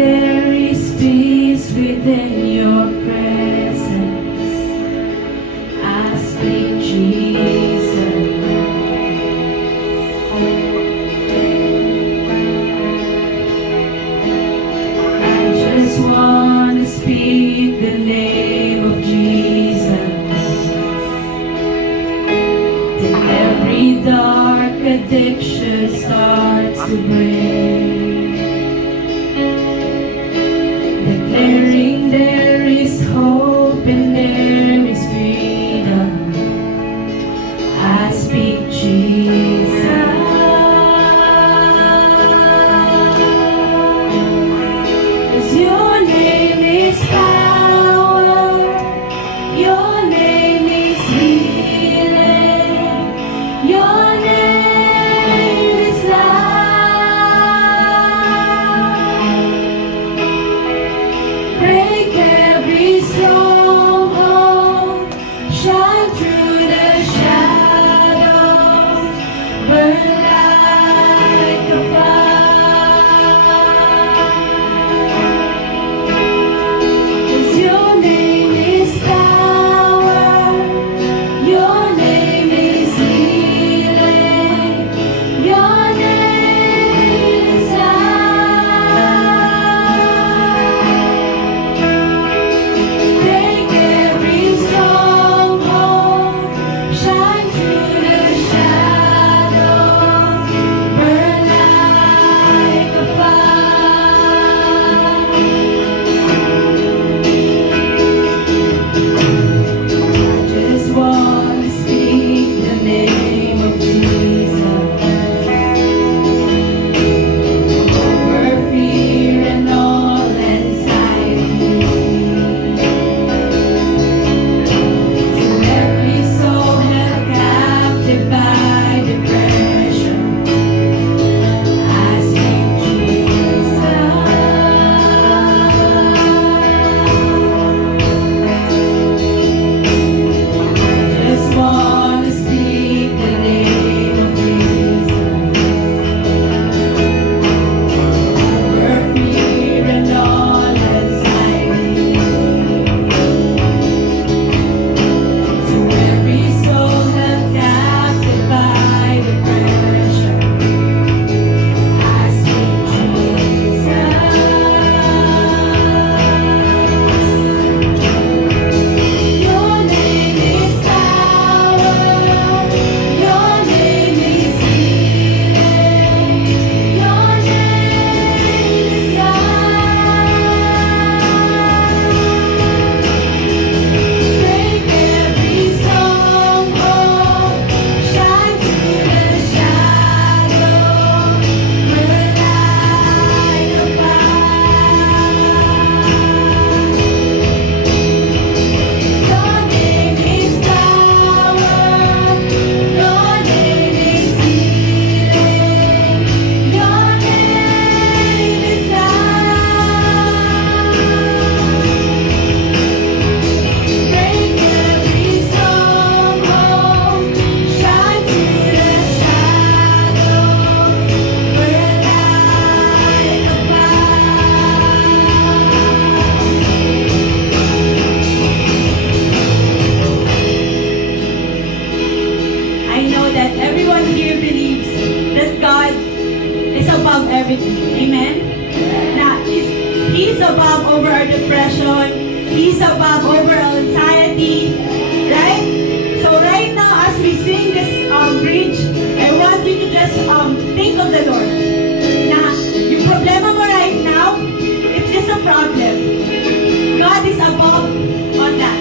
there is peace within your presence. I speak Jesus. I just want to speak the name of Jesus. Till every dark addiction starts to break. Declaring there is hope and there is freedom. I speak Jesus. 'Cause your name is power, your name is healing, your name is life. Break every stronghold, shine through the shadows, burn like a fire. 'Cause your name is power, your name is healing, your name is life. Break every stronghold, shine through the shadows, burn like a fire. I just want to speak the name of Jesus over fear and all anxiety. To every soul held captive by depression, I speak Jesus. Just want to speak the name of Jesus over fear and all anxiety. To every soul held captive by depression, I speak Jesus. Your name is power, your name is healing, your name is life. Break every stronghold, shine through the shadows, burn like a fire. Your name is power, your name is healing, your name is life. Break every stronghold, shine through the shadows, burn like a fire. I know that everyone here believes that God is above everything. Amen? Now, He's above over our depression. He's above over our anxiety. Right? So right now, as we sing this bridge, I want you to just think of the Lord. Na, yung problema mo right now, it's just a problem. God is above on that.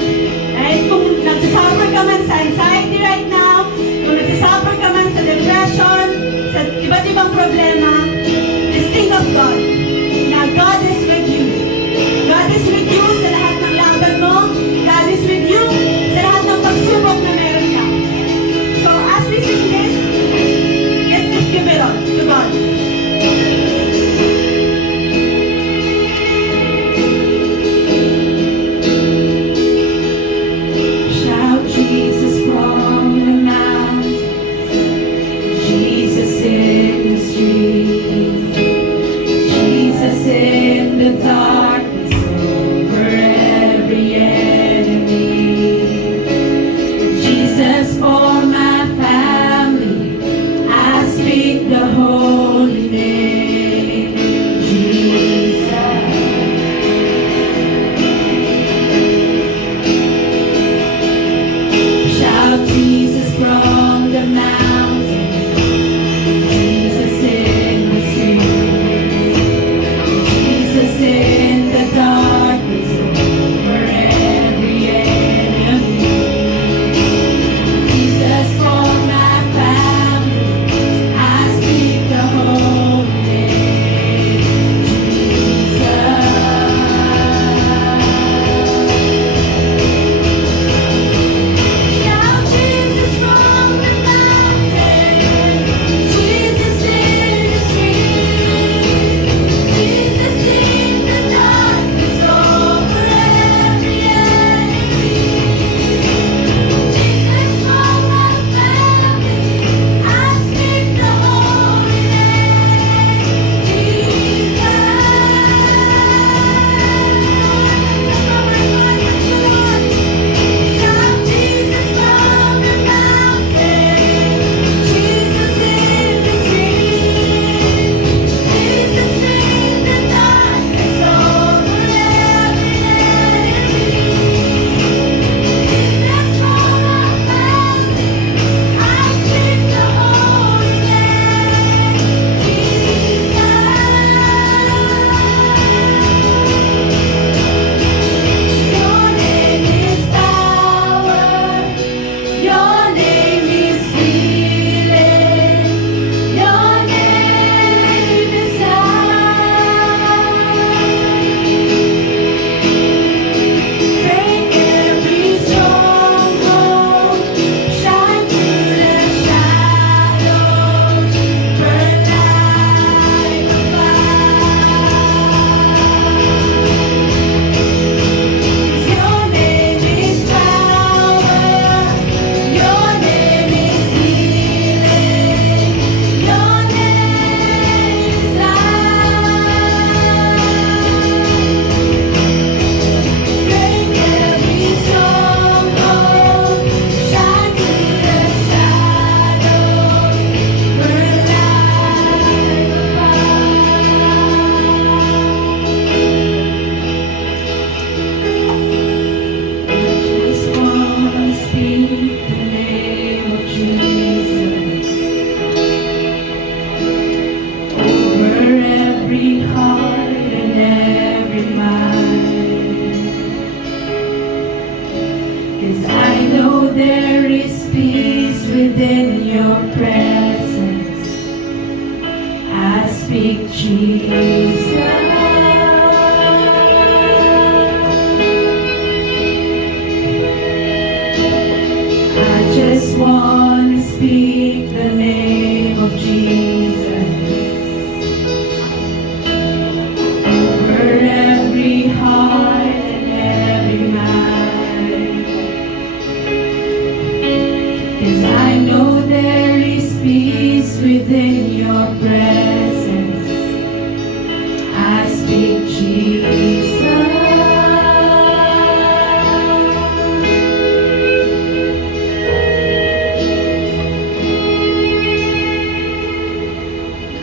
Right? Kung nagsasuffer ka man sa anxiety right now, kung nagsasuffer ka man sa depression, sa iba't ibang problema, just think of God. Na God is with you. God is with you sa lahat ng laban mo. God is with you sa lahat ng pagsubok na meron ka. So as we sing this, let's just give it all to God. Shout Jesus from the mountains, Jesus in the streets, Jesus in within your presence. I speak Jesus. I just want to speak the name of Jesus over every heart and every mind. 'Cause I know there is peace within your presence. I speak Jesus.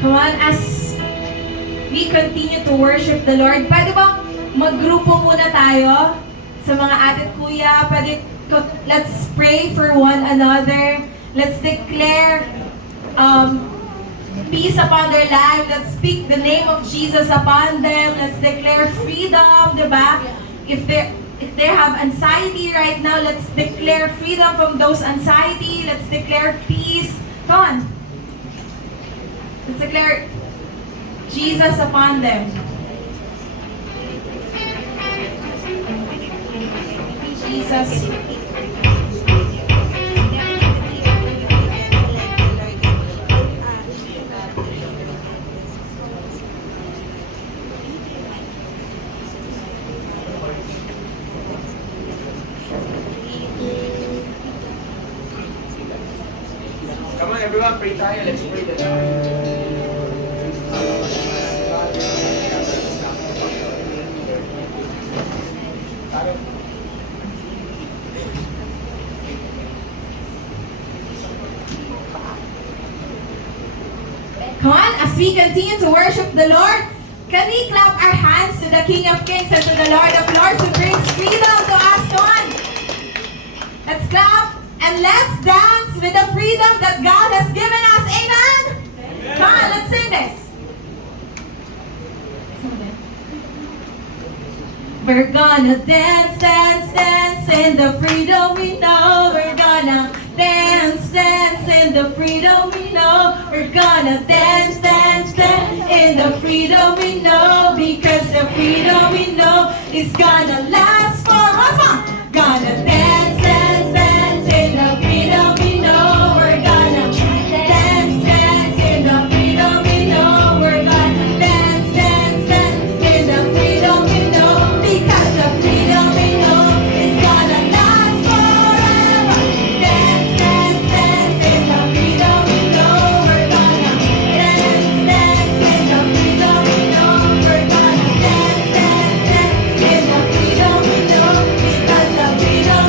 Come on, as we continue to worship the Lord, pwede bang maggrupo muna tayo sa mga ate at kuya? Let's pray for one another. Let's declare peace upon their life. Let's speak the name of Jesus upon them. Let's declare freedom, diba? If they have anxiety right now, let's declare freedom from those anxiety. Let's declare peace. Come on. Let's declare Jesus upon them. Jesus. Come on, everyone, pray tayo. Let's pray the Lord. Come on, as we continue to worship the Lord, can we clap our hands to the King of Kings and to the Lord of Lords who brings freedom to us? Come on. Let's clap and let's dance with the freedom that God has given us. Amen? Amen. Come on, let's sing this. We're gonna dance, dance, dance in the freedom we know. We're gonna dance, dance in the freedom we know. We're gonna dance, dance, dance in the freedom we know. Because the freedom we know is gonna last forever. Gonna dance, dance, dance in the freedom we know. We're gonna dance, dance in the freedom we know. We're gonna dance, dance, dance in the freedom we know. Because the freedom we know is gonna last forever. Dance, dance, dance in the freedom we know. We're gonna dance, dance in the freedom we know. We're gonna dance, dance, dance in the freedom we know. Because the freedom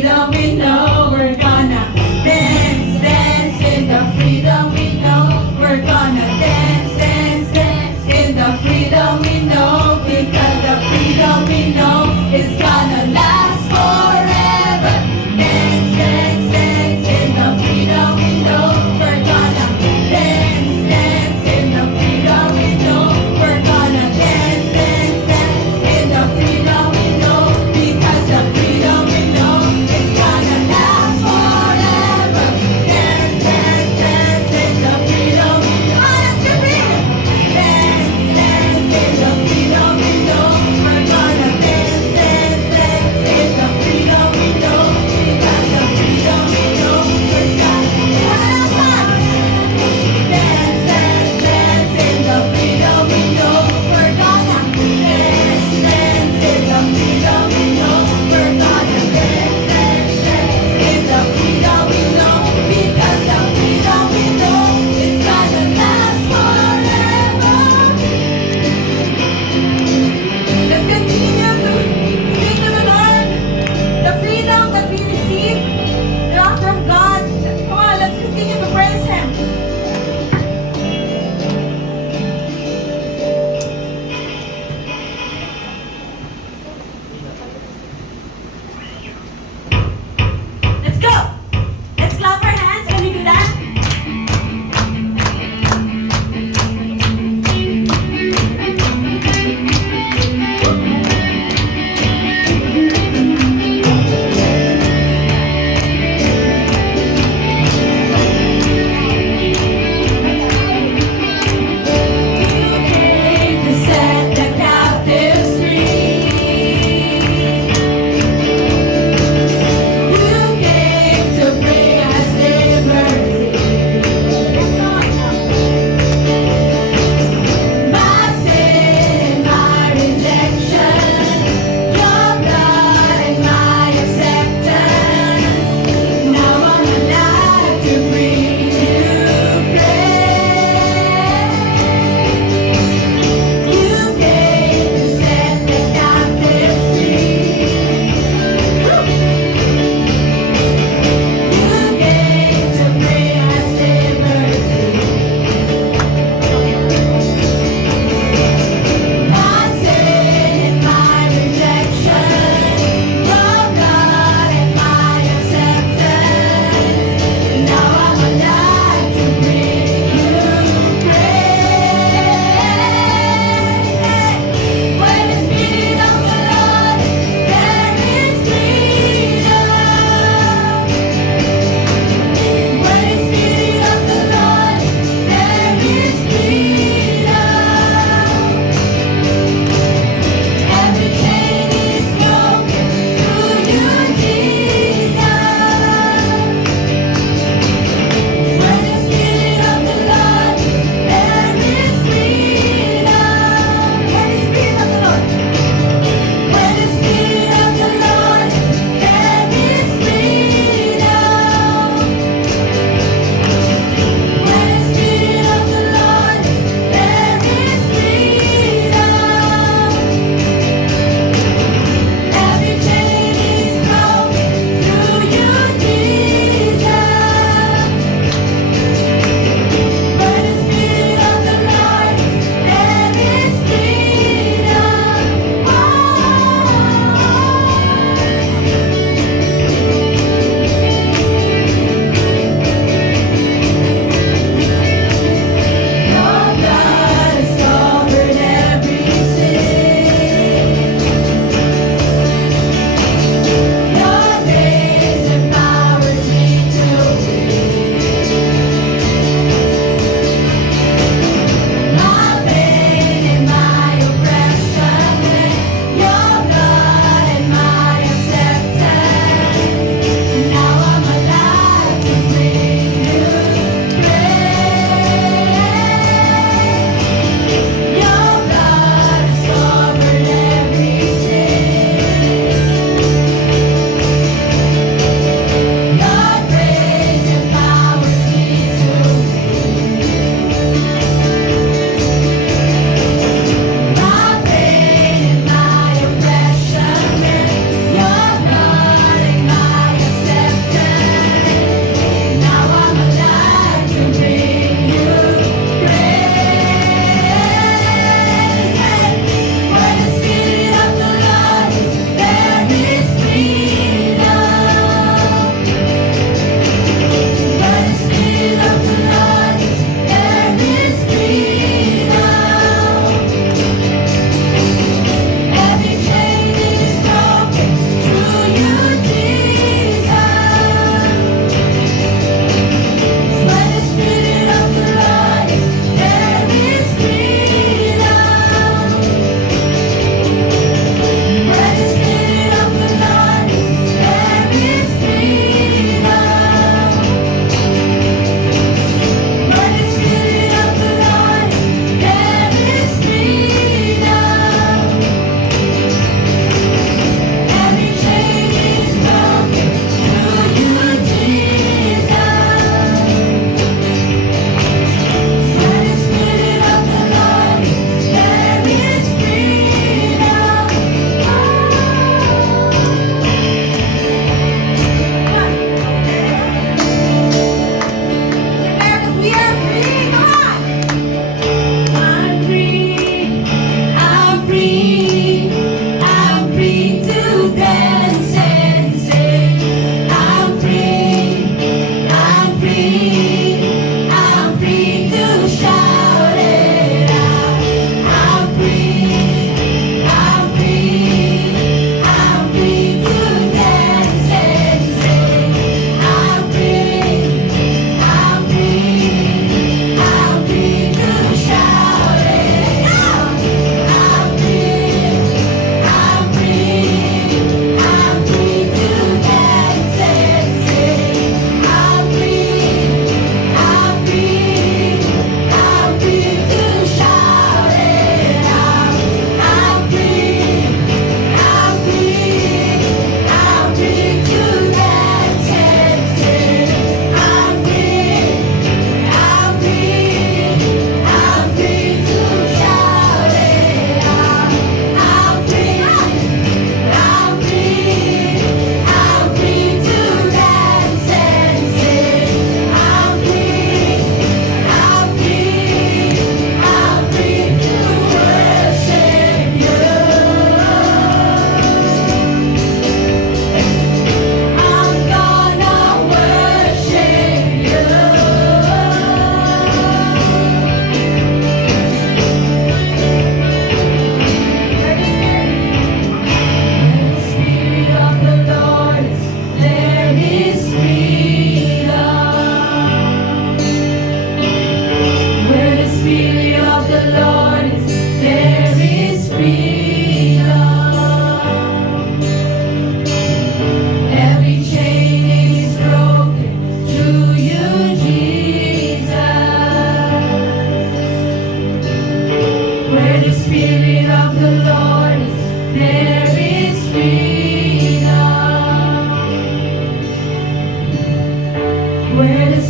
freedom we know. We're gonna dance, dance in the freedom we know. We're gonna dance, dance, dance in the freedom we know. Because the freedom we know is gonna last forever. Dance, dance, dance in the freedom we know. We're gonna dance, dance in the freedom we know. We're gonna dance, dance, dance in the freedom we know. Because the freedom we know is gonna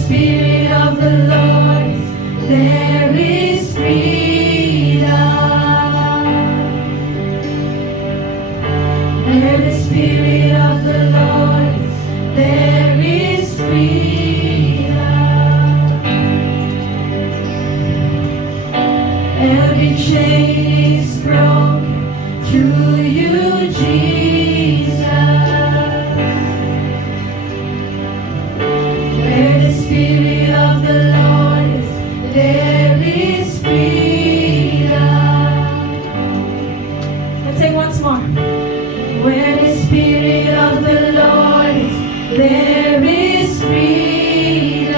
Spirit of the Lord is, there is freedom. Where the Spirit of the Lord is, there is freedom. Every chain is broken through you, Jesus. Where the Spirit of the Lord is, there is freedom. Let's sing once more. Where the Spirit of the Lord is, there is freedom.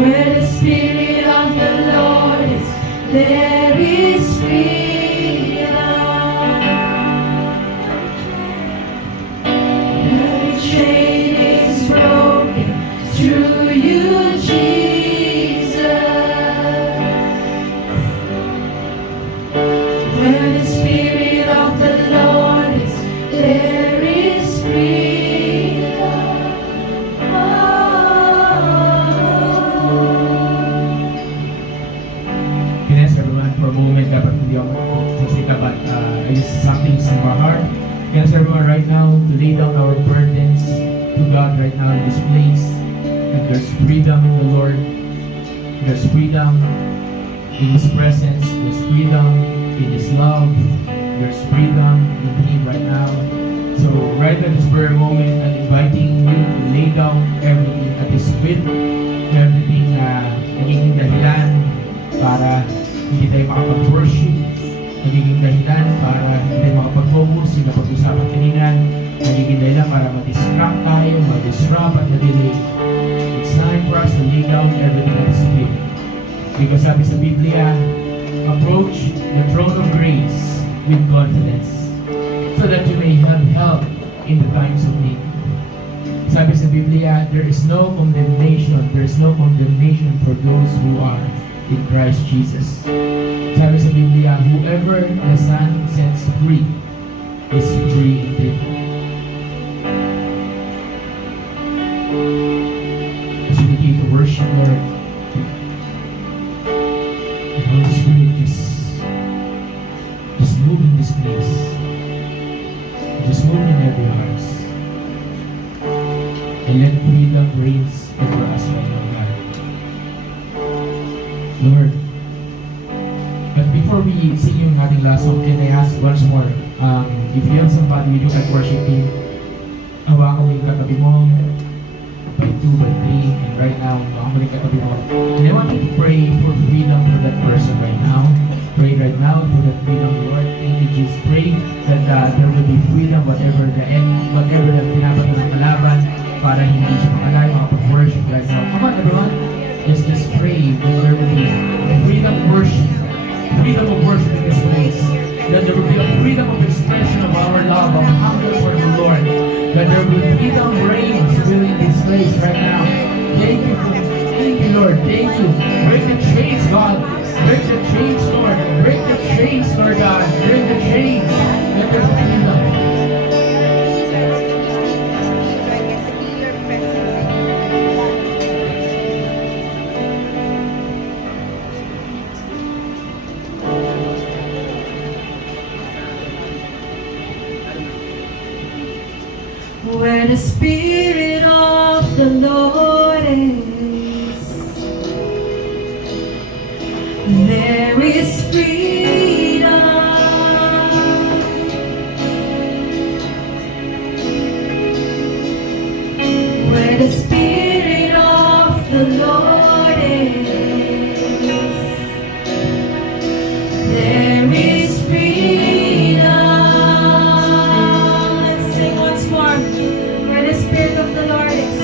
Where the Spirit of the Lord is, there is freedom. Every chain is broken through you, Jesus. Where the Spirit of the Lord is, there is freedom. Can I ask everyone for a moment, dapat hindi ako magsasalita, but I just something in my heart. Can I ask everyone right now to lay down our burdens to God right now in this place. And there's freedom in the Lord. There's freedom in His presence. There's freedom in His love. There's freedom in Him right now. So right at this very moment, I'm inviting you to lay down everything at His feet. Everything na nagiging dahilan para hindi tayo makapag-worship, nagiging dahilan para hindi tayo makapag-focus, yung napag-usapan kanina, nagiging dahilan para ma-distract tayo, ma-disrupt at ma-delay. It's time for us to lay down everything at His feet. Because sabi sa Biblia, approach the throne of grace with confidence so that you may have help in the times of need. Sabi sa Biblia, there is no condemnation for those who are in Christ Jesus. Sabi sa Biblia, whoever the Son sets free is free indeed. As we continue to worship, Lord, the Holy Spirit just move in this place. Just move in every heart. And let freedom reigns over us right now, God. Lord, but before we sing yung ating last song, can I ask once more, if you have somebody you like worshiping, hawakan mo yung katabi mo, by 2, by 3, and right now, hawakan mo yung katabi mo. And I want you to pray for freedom for that person right now. Pray right now for that freedom, Lord. Thank you, Jesus. Pray that there will be freedom, whatever the end, whatever the pinapatan ng kalaban, para hindi siya makalayo, makapag-worship right now. Come on, everyone. Just pray that there will be freedom of worship in this place. That there will be a freedom of expression of our love, of hunger for the Lord. That there will be freedom reigns within this place right now. Thank you, Lord. Thank you. Break the chains, God. Break the chains, Lord. Break the chains, Lord God. Break the chains. Let there be freedom. Where the Spirit of the Lord is, there is freedom. Where the Spirit of the Lord is, there is freedom. Let's sing once more. Where the Spirit of the Lord is,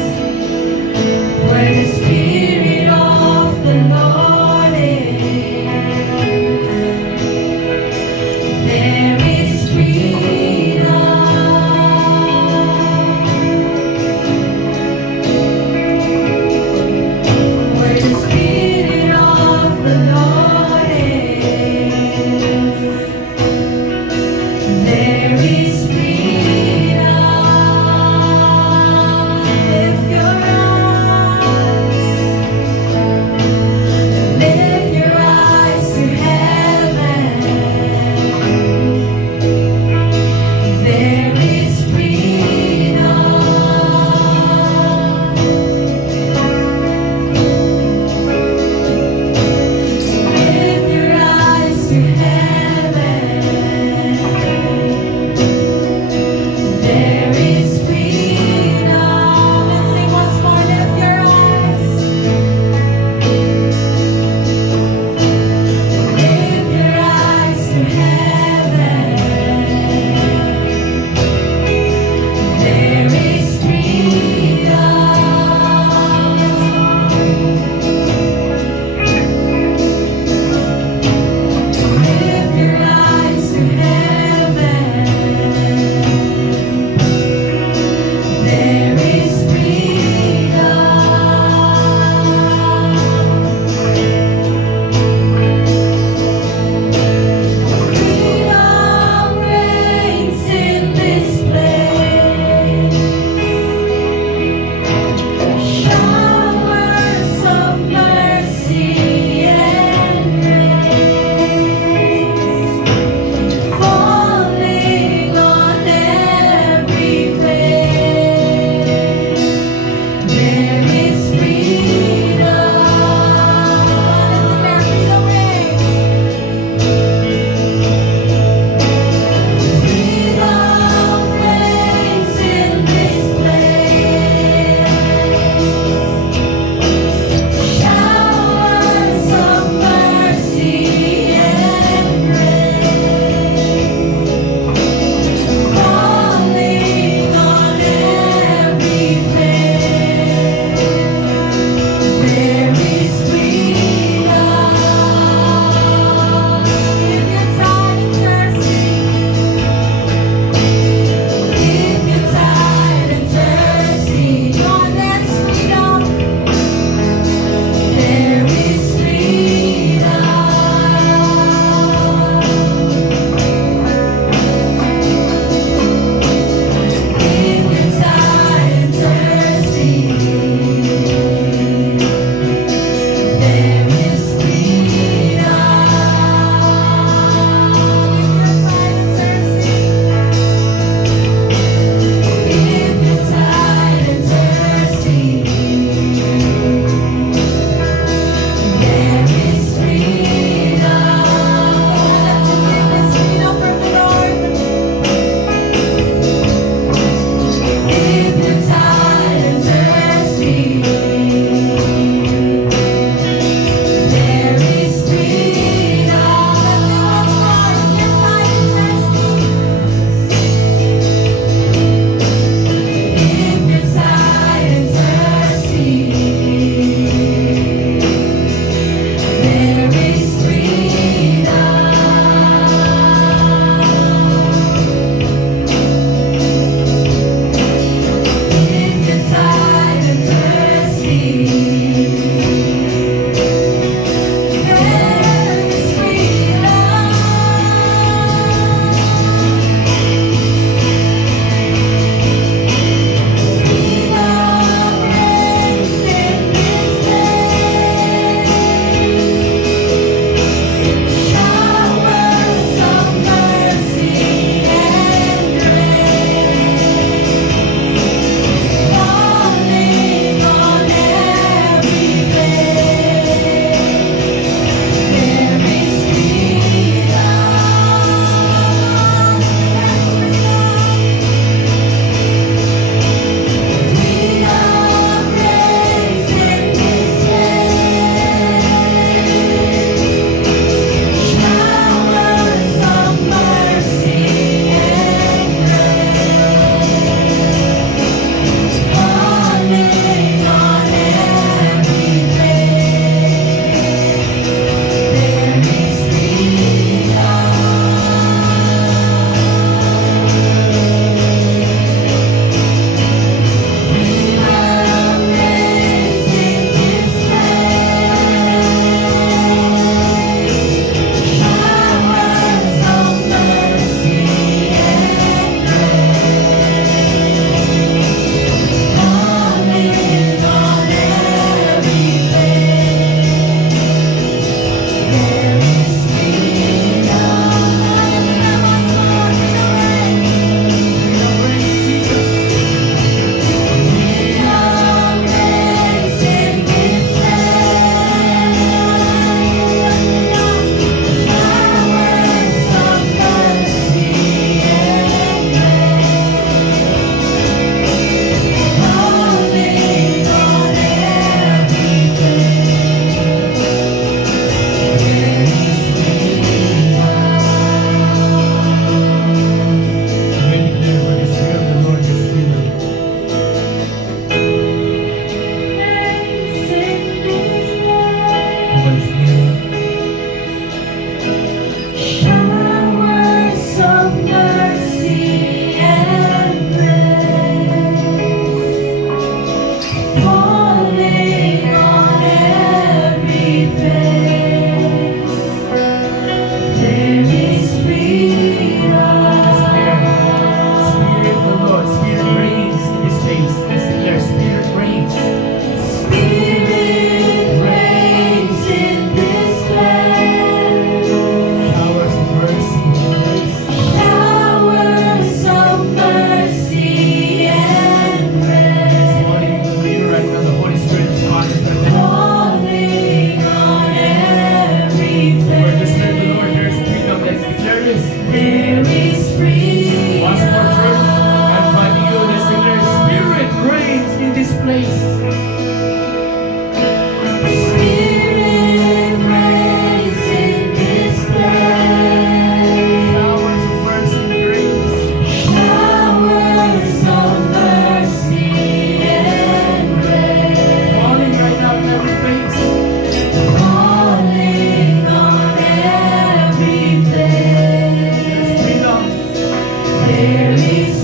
is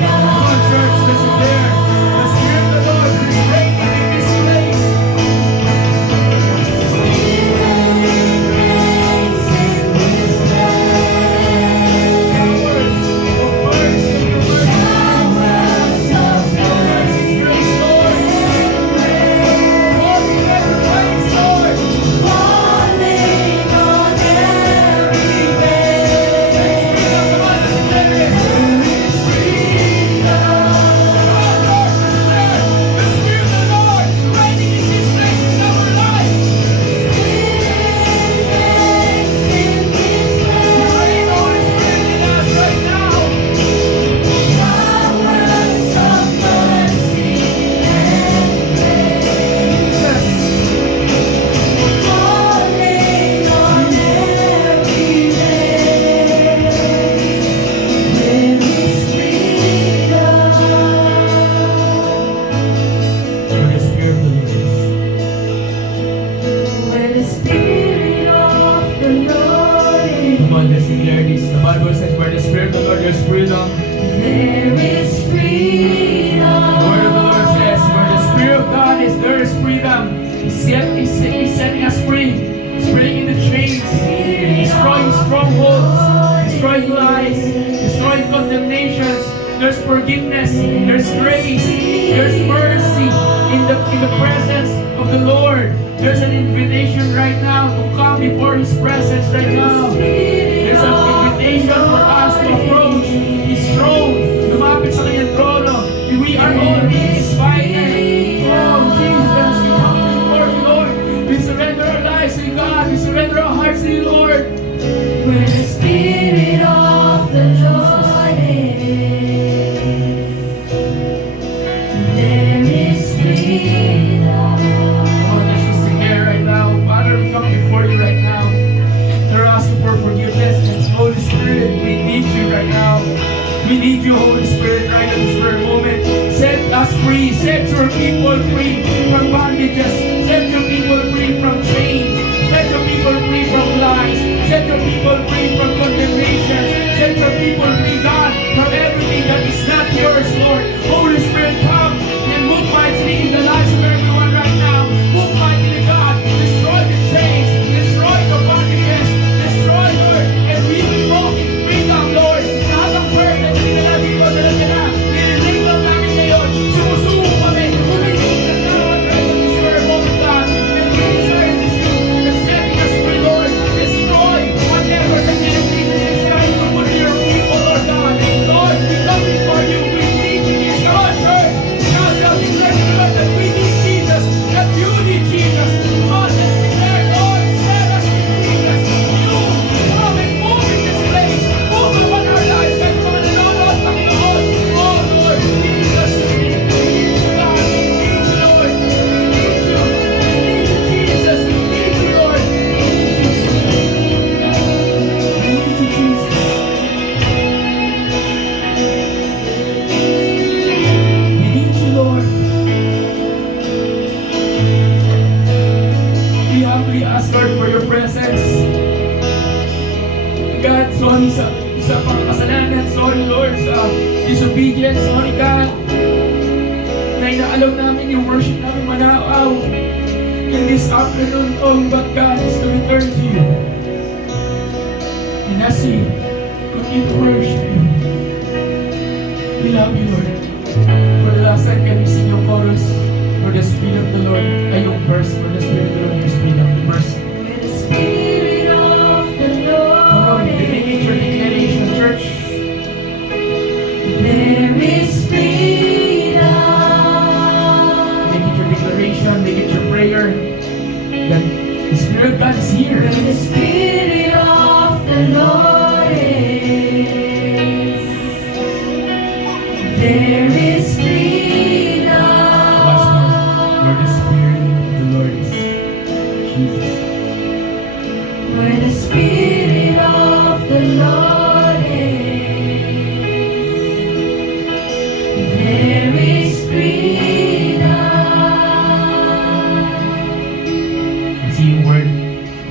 Come on, church, listen there. The Spirit of the Lord is reigning in this place. Showers of mercy, your mercy. Praise Lord. Glory and praise Lord. Come on, let's declare it. The Spirit of the Lord is reigning in this place in our lives. Reign, Holy Spirit, in us right now. Jesus. Where the Spirit of the Lord is. Come on, let's declare this. The Bible says, where the Spirit of the Lord, there's freedom. The word of the Lord says, where the Spirit of God is, there is freedom. He's setting us free. He's breaking the chains, destroying strongholds, destroying lies, destroying condemnations. There's forgiveness, there's grace, there's mercy in the presence of the Lord. There's an invitation right now to come before His presence right now. There's an invitation for us to approach His throne, lumapit sa Kanyang trono. We are already invited. Oh, Jesus, we come before you, Lord. We surrender our lives to you, God. We surrender our hearts to you, Lord. Where the Spirit of the Lord is, there is freedom. Come on, let's just declare right now. Father, we come before you right now. We're asking for forgiveness. And Holy Spirit, we need you right now. We need you, Holy Spirit, right at this very moment. Set us free. Set your people free from bondages. Set your people free from chains. Set your people free from lies. Set your people free from condemnation. Set your people free, God, from everything that is not yours, Lord. Holy Spirit, come and move mightily in the lives of everyone right now. Move mightily, God. Destroy the chains. Destroy the bondages. Destroy, Lord, and we will walk in freedom, Lord. Lahat ng prayer na hindi na natin padala na. Nililig lang namin ngayon. Sumusuko kami. Humingi ka na ang right of this very moment, God. And we desire this you. That's setting us free, Lord. Destroy whatever the enemy is trying to put in your people, Lord God. Lord, we come before you. We need you. Yes, Lord, church. Now shall declare to the Lord that we need Jesus. That you need Jesus. Come on, let's declare, Lord, set us free, Jesus. You come and move in this place. Move upon our lives. Kahit mga nanonood, Panginoon. Oh, Lord, Jesus, we need you, God. We need you, Lord. We need you. We need you, Jesus. We need you, Lord. We need you. We need you, Jesus. We need you, Lord. We humbly ask, Lord, for your presence. God, sorry sa pangkasalanan. Sorry, Lord, sa disobedience. Sorry, God, na inaalaw namin yung worship namin manaaw. In this afternoon, all but God is to return to you. And as we continue to worship you, we love you, Lord. For the last time, can we sing yung chorus? For the Spirit of the Lord, ay yung verse, for the Spirit of the Lord, there's freedom. Verse. Where the Spirit of the Come on, Lord make it your declaration, church. there is freedom. Make it your declaration, make it your prayer. That the Spirit of God is here. Where the Spirit of the Lord is, there is freedom. Once more, where the Spirit of the Lord is. Jesus. Where the Spirit of the Lord is, there is freedom. Kasi yung word,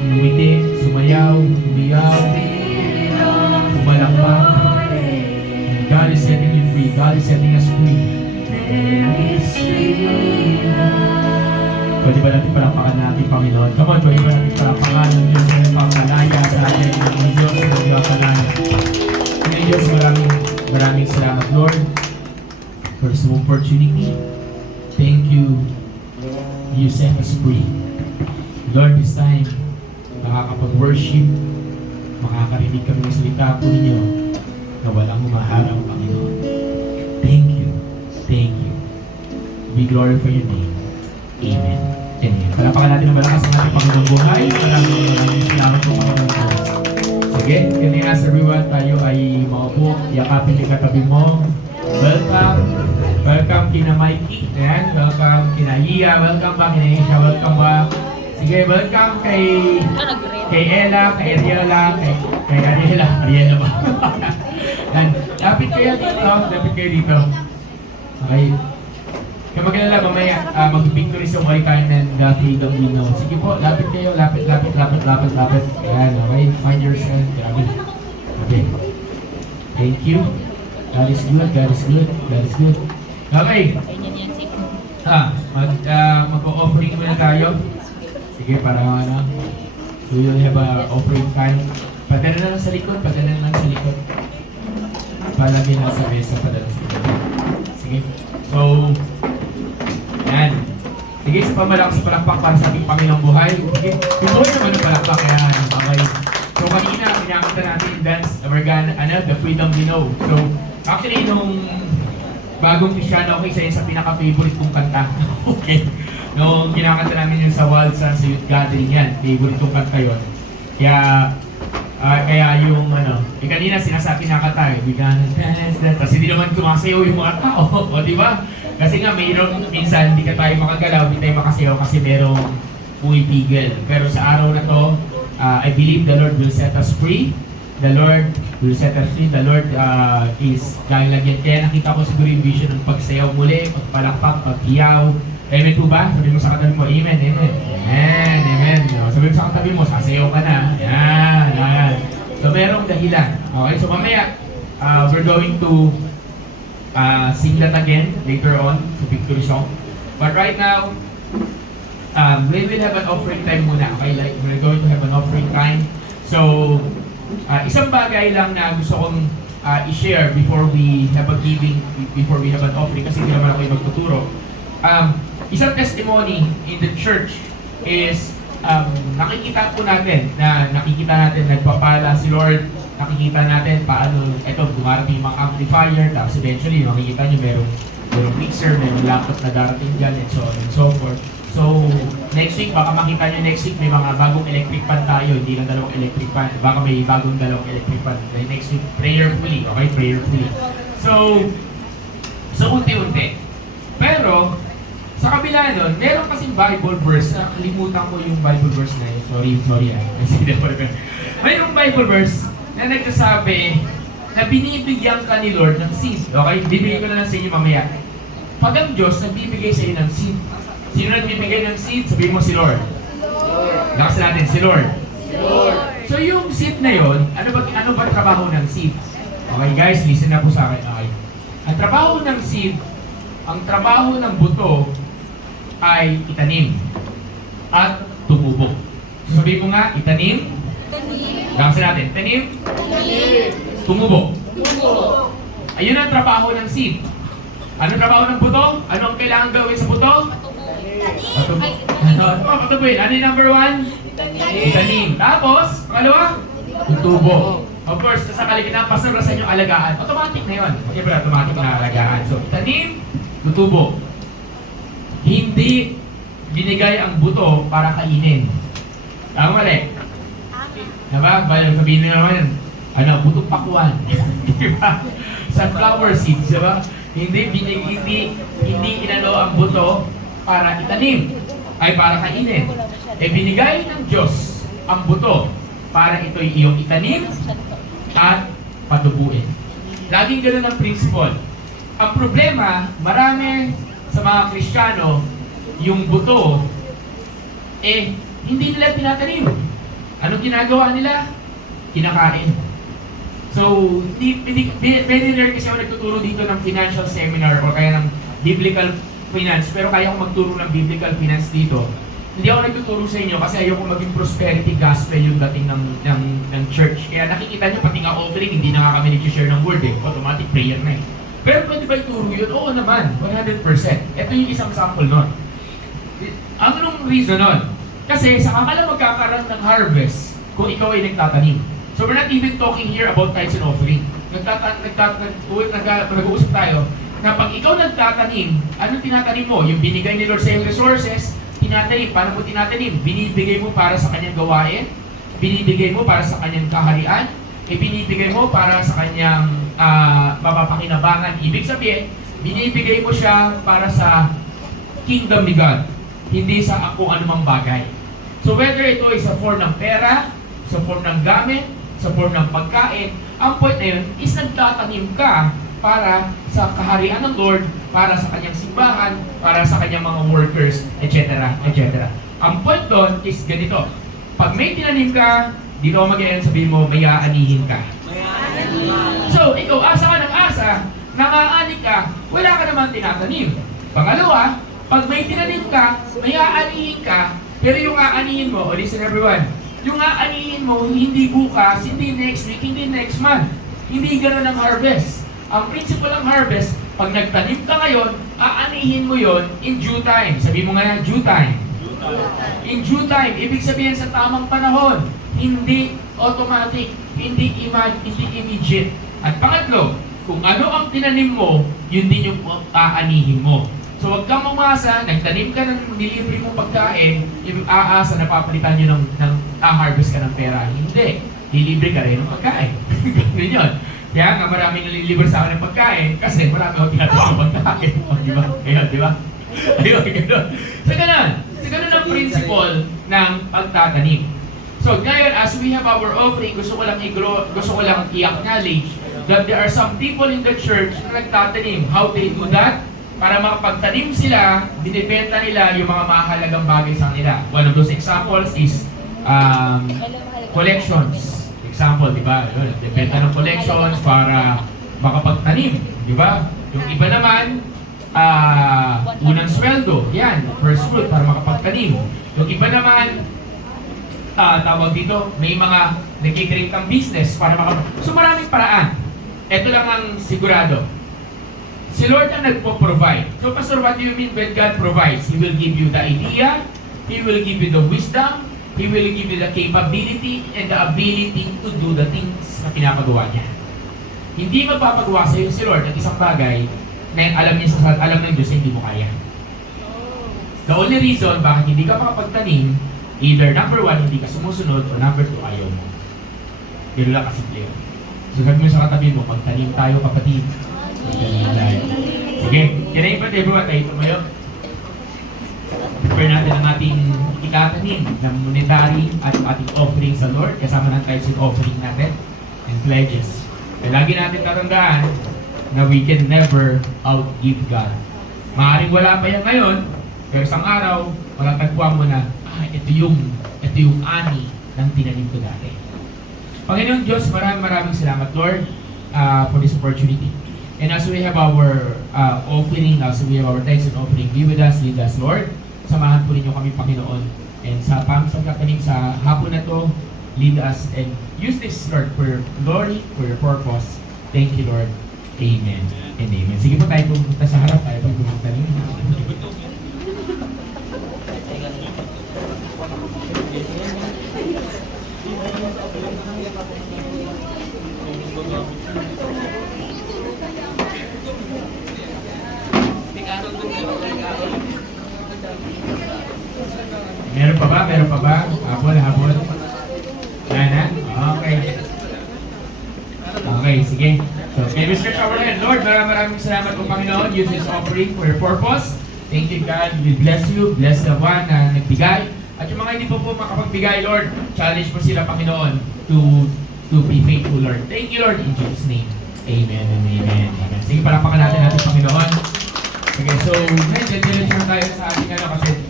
umiti, sumayaw, umiyaw, Spirit of the Umalakpak. Lord is, God is setting you free. God is setting us free. Pwede ba natin palakpakan natin, Panginoon? Come on, pwede ba natin palakpakan ng Diyos na nagpapalaya sa atin ng Diyos na nagpapalaya. Kaya Diyos, maraming salamat, Lord, for this opportunity. Thank you. You set us free. Lord, this time, makakapag-worship, makakarinig kami ng salita po ninyo na walang humaharang, Panginoon. Thank you. Thank you. We glorify your name. Amen. Amen. Palapakan natin ng malakas ang ating Panginoong buhay. Maraming salamat po, Panginoon. Sige, can I ask everyone, tayo ay maupo, yakapin yung katabi mo. Welcome. Welcome kina Mikey. Ayan. Welcome kina Iya. Welcome ba kina Isha. Welcome ba. Sige, welcome kay Ella, kay Ariela, kay Ariela ba? Yan. Lapit kayo dito. Okay. Kaya magalala, mamaya mag-victory sa Marikina and Freedom Lino. Sige po, lapit kayo, lapit. Ayan, okay. Find yourself. Grabe. Okay. Thank you. God is good. Okay. Mag-offering muna tayo. Sige, para ano. We will have a offering time. Padala na lang sa likod. Palagay na sa mesa, padala sa likod. Sige. So, yan. Sige, sa pamalakas sa palakpak para sa ating Panginoong buhay. Sige, tuloy naman ang palakpak. Yan, okay. So, kanina, pinakita natin yung dance, the Freedom We Know. So, actually, nung bagong Cristiano, okay, isa yun sa pinaka-favorite kong kanta. Okay. Nung kinakanta namin yun sa Walsa, sa youth gathering yan, favorite kong kanta yun. Kaya yung kanina sinasabi na kata, we gonna dance that. Kasi hindi naman tumasayaw yung mga tao, o di ba? Kasi nga mayroong minsan hindi ka tayo makagalaw, hindi tayo makasayaw kasi merong pumipigil. Pero sa araw na to, I believe the Lord will set us free. The Lord will set us free. The Lord is dahil lagyan. Kaya nakita ko siguro yung vision ng pagsayaw muli, pagpalakpak, paghiyaw. Amen po ba? Sabi mo sa katabi mo, amen. Sabi mo sa katabi mo, sasayaw ka na. Yan. So, merong dahilan. Okay, so mamaya, we're going to sing that again later on sa victory song. But right now, we will have an offering time muna. Okay, like we're going to have an offering time. So, isang bagay lang na gusto kong i-share before we have a giving, before we have an offering, kasi hindi naman ako yung magtuturo. Isang testimony in the church is nakikita natin nagpapala si Lord, nakikita natin paano dumarating yung mga amplifier, tapos eventually makikita nyo merong mixer, merong laptop na darating dyan, and so on and so forth. So next week, baka makita nyo next week may mga bagong electric fan tayo, hindi lang dalawang electric fan, baka may bagong dalawang electric fan. Next week, prayerfully, okay? Prayerfully. So unti-unti. Pero sa kabila nun, meron kasing Bible verse, nakalimutan ko yung Bible verse na yun. Sorry. Mayroong Bible verse na nagsasabi na binibigyan ka ni Lord ng seed. Okay? Bibigay ko na lang sa inyo mamaya. Pag ang Diyos nagbibigay sa inyo ng seed, sino nagbibigay ng seed? Sabihin mo si Lord. Lakas natin, si Lord. So yung seed na yun, ano ba trabaho ng seed? Okay guys, listen na po sa akin. Okay. Ang trabaho ng seed, ang trabaho ng buto ay itanim at tumubo. So sabihin mo nga, itanim. Lakas natin, itanim. Tumubo. Ayun ang trabaho ng seed. Ano ang trabaho ng buto? Ano ang kailangan gawin sa buto? Patubuin. Ano yung number 1? Itanim. Tapos, pangalawa? Tutubo. Of course, sa kaligitan, pastor sa inyong alagaan. Automatic na yun. Siyempre, automatic na alagaan. So, itanim, tutubo. Hindi binigay ang buto para kainin. Tama mali? Diba? Sabihin nyo naman, butong pakuan. Diba? Sunflower seeds, diba? Hindi inano ang buto para itanim, ay para kainin. Binigay ng Diyos ang buto para ito'y iyong itanim at patubuin. Laging ganoon ang principle. Ang problema, marami sa mga Kristiyano, yung buto, hindi nila tinatanim. Anong ginagawa nila? Kinakain. So, very rare kasi ako nagtuturo dito ng financial seminar o kaya ng biblical finance, pero kaya akong magturo ng biblical finance dito. Hindi ako nagtuturo sa inyo kasi ayoko maging prosperity gospel yung dating ng church. Kaya nakikita nyo pati nga offering, hindi na nga kami nag-share ng word eh. Automatic prayer na eh. Pero pwede ba ituro yun? Oo naman, 100%. Ito yung isang sample nun. Anong reason nun? Kasi saka ka lang magkakaroon ng harvest kung ikaw ay nagtatanim. So we're not even talking here about tithes and offering. Nag-uusap tayo na pag ikaw nagtatanim, anong tinatanim mo? Yung binigay ni Lord sa iyong resources, tinatanim. Paano mo tinatanim? Binibigay mo para sa kanyang gawain, binibigay mo para sa kanyang kaharian, ibinibigay mo para sa kanyang mapapakinabangan. Ibig sabihin, binibigay mo siya para sa kingdom ni God, hindi sa kung anumang bagay. So whether ito ay sa form ng pera, sa form ng gamit, sa form ng pagkain, ang point na yun is nagtatanim ka para sa kaharian ng Lord, para sa kanyang simbahan, para sa kanyang mga workers, etc. etc. Ang point doon is ganito. Pag may tinanim ka, dito ako mag-ilan, sabihin mo, may aanihin ka. So, ikaw, asa ka ng asa, nangaani ka, wala ka naman tinatanim. Pangalawa, pag may tinanim ka, may aanihin ka, pero yung aanihin mo, listen everyone, yung aanihin mo, hindi bukas, hindi next week, hindi next month. Hindi gano'n ang harvest. Ang principle ng harvest, pag nagtanim ka ngayon, aanihin mo yon in due time. Sabi mo nga, due time. In due time, ibig sabihin sa tamang panahon. Hindi automatic, hindi immediate. At pangatlo, kung ano ang tinanim mo, yun din yung aanihin mo. So huwag kang umasa, nagtanim ka ng delivery mong pagkain, yung aasa na papalitan nyo ng harvest ka ng pera. Hindi. Delivery ka rin ng pagkain. Ganun yun. Kaya nga maraming nalilibre sa akin ng pagkain kasi marami akong tinatawa ng pagkain. Di ba? Ayun, di ba? Ayun, ganun. Sa ganun ang principle ng pagtatanim. So ngayon, as we have our offering, gusto ko lang i-acknowledge that there are some people in the church na nagtatanim. How they do that? Para makapagtanim sila, binibenta nila yung mga mahalagang bagay sa kanila. One of those examples is collections. Example, di ba? Nagbebenta ng collections para makapagtanim. Di ba? Yung iba naman, unang sweldo. Yan, first fruit para makapagtanim. Yung iba naman, tawag dito, may mga nag-create ng business para So maraming paraan. Ito lang ang sigurado. Si Lord ang nagpo-provide. So Pastor, what do you mean when God provides? He will give you the idea, He will give you the wisdom, He will give you the capability and the ability to do the things na pinapagawa niya. Hindi magpapagawa sa iyo si Lord ng isang bagay na alam ng Diyos na hindi mo kaya. The only reason bakit hindi ka makapagtanim, either number one, hindi ka sumusunod, or number two, ayaw mo. Pero lang kasimple. So sabi mo sa katabi mo, magtanim tayo kapatid. Sige, can I invite everyone tayo tumayo? Prepare natin ang ating itatanim ng monetary at ating offering sa Lord, kasama ng tithes and offering natin and pledges. Kaya lagi natin tatandaan na we can never outgive God. Maaaring wala pa yan ngayon, pero isang araw, matatagpuan mo na, ito yung ani ng tinanim ko dati. Panginoon Diyos, maraming salamat Lord for this opportunity. And as we have our offering, as we have our tithes and offering, be with us, lead us, Lord. Samahan po ninyo kami, Panginoon. And sa pagkakanim sa hapon na to, lead us and use this, Lord, for your glory, for your purpose. Thank you, Lord. Amen and amen. Sige po tayo pumunta sa harap, tayo po pumunta niyo. Meron pa ba? Meron pa ba? Habol. Nana? Okay. Okay, sige. So, may we stretch our hand. Lord, maraming salamat po, Panginoon. Use this offering for your purpose. Thank you, God. We bless you. Bless the one na nagbigay. At yung mga hindi po makapagbigay, Lord, challenge po sila, Panginoon, to be faithful, Lord. Thank you, Lord, in Jesus' name. Amen and amen. Amen. Sige, palakpakan natin Panginoon. Okay, so, diretso na tayo sa ating kasi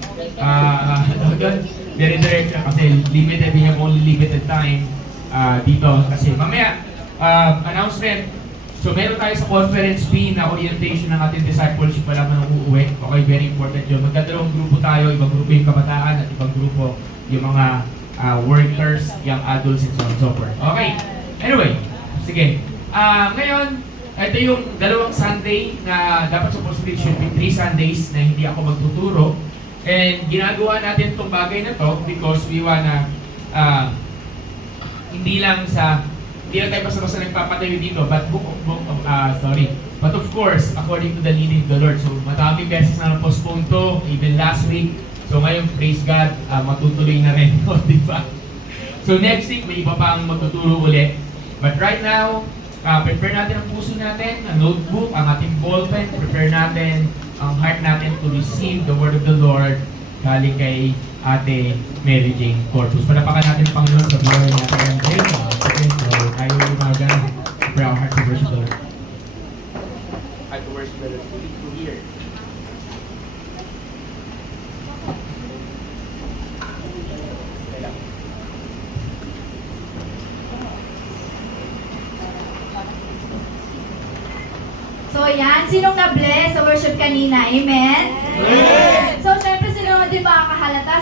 very direct kasi limited, we have only limited time dito kasi mamaya Announcement. So meron tayo sa conference B na orientation ng ating discipleship wala man uuwi. Okay, very important yun. Magdadalawang grupo tayo, ibang grupo yung kabataan at ibang grupo yung mga workers, young adults, and so on and so forth. Okay, anyway, sige. Ngayon, ito yung dalawang Sunday na dapat supposedly should be 3 Sundays na hindi ako magtuturo. And ginagawa natin itong bagay na to because we wanna hindi lang tayo basta-basta nagpapatayo dito, but but of course, according to the leading of the Lord. So, maraming beses na na-postpone to, even last week. So, ngayon, praise God, matutuloy na rin. Di ba? So, next week, may iba pang magtuturo ulit. But right now, prepare natin ang puso natin, ang notebook, ang ating ballpen, prepare natin ang heart natin to receive the word of the Lord galing kay Ate Mary Jane Corpus. Palapakan natin ang Panginoon sa glory natin ang Jane. So, tayo yung umaga, prepare our heart to worship the Lord. At to worship the Lord. To hear. So yan, sinong na-bless sa worship kanina? Amen? Amen! So syempre sino di ba kahalata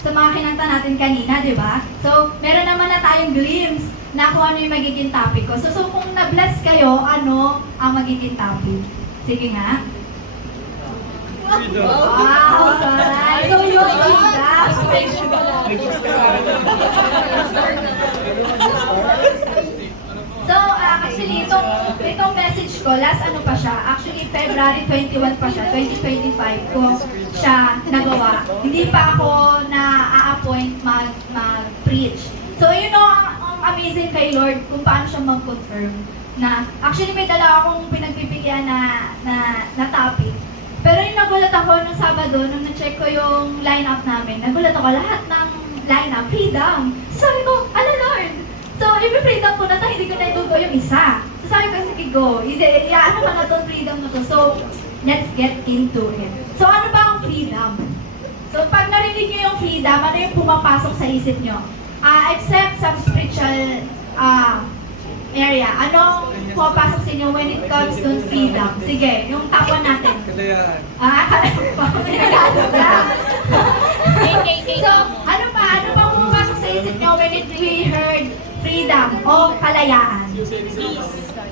sa mga kinanta natin kanina, di ba? So meron naman na tayong glimpse na kung ano yung magiging topic ko. So kung na-bless kayo, ano ang magiging topic? Sige nga. Wow! Alright! So yung So, actually, itong message ko, last ano pa siya, actually, February 21 pa siya, 2025 ko siya nagawa. Hindi pa ako na-a-appoint mag-preach. So, you know, ang amazing kay Lord kung paano siya mag-confirm na, actually, may dala akong pinagpipigyan na topic. Pero yung nagulat ako nung Sabado, nung na-check ko yung lineup namin, nagulat ako lahat ng lineup, freedom. So, sabi ko, ano Lord? So, i-freedom ko na to, hindi ko na ituto yung isa. So, sabi ko, sige, go. Ano ba na to, freedom na to? So, let's get into it. So, ano ba ang freedom? So, pag narinig nyo yung freedom, ano yung pumapasok sa isip nyo? Except some spiritual area. Anong pumapasok sa inyo when it comes to freedom? Sige, yung top 1 natin. Kalayaan. So, ano pa pumapasok sa isip nyo when we heard freedom o kalayaan?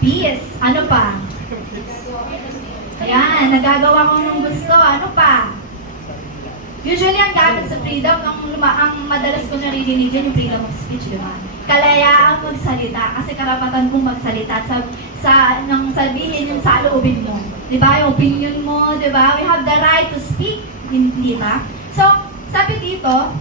Peace. Ano pa? Ayan, nagagawa ko nung gusto. Ano pa? Usually, ang gamit sa freedom, ang madalas ko naririnig dyan, yung freedom of speech, di ba? Kalayaang magsalita, kasi karapatan mong magsalita nang sabihin yung saloobin mo. Di ba? Yung opinion mo, di ba? We have the right to speak, di ba? So, sabi dito,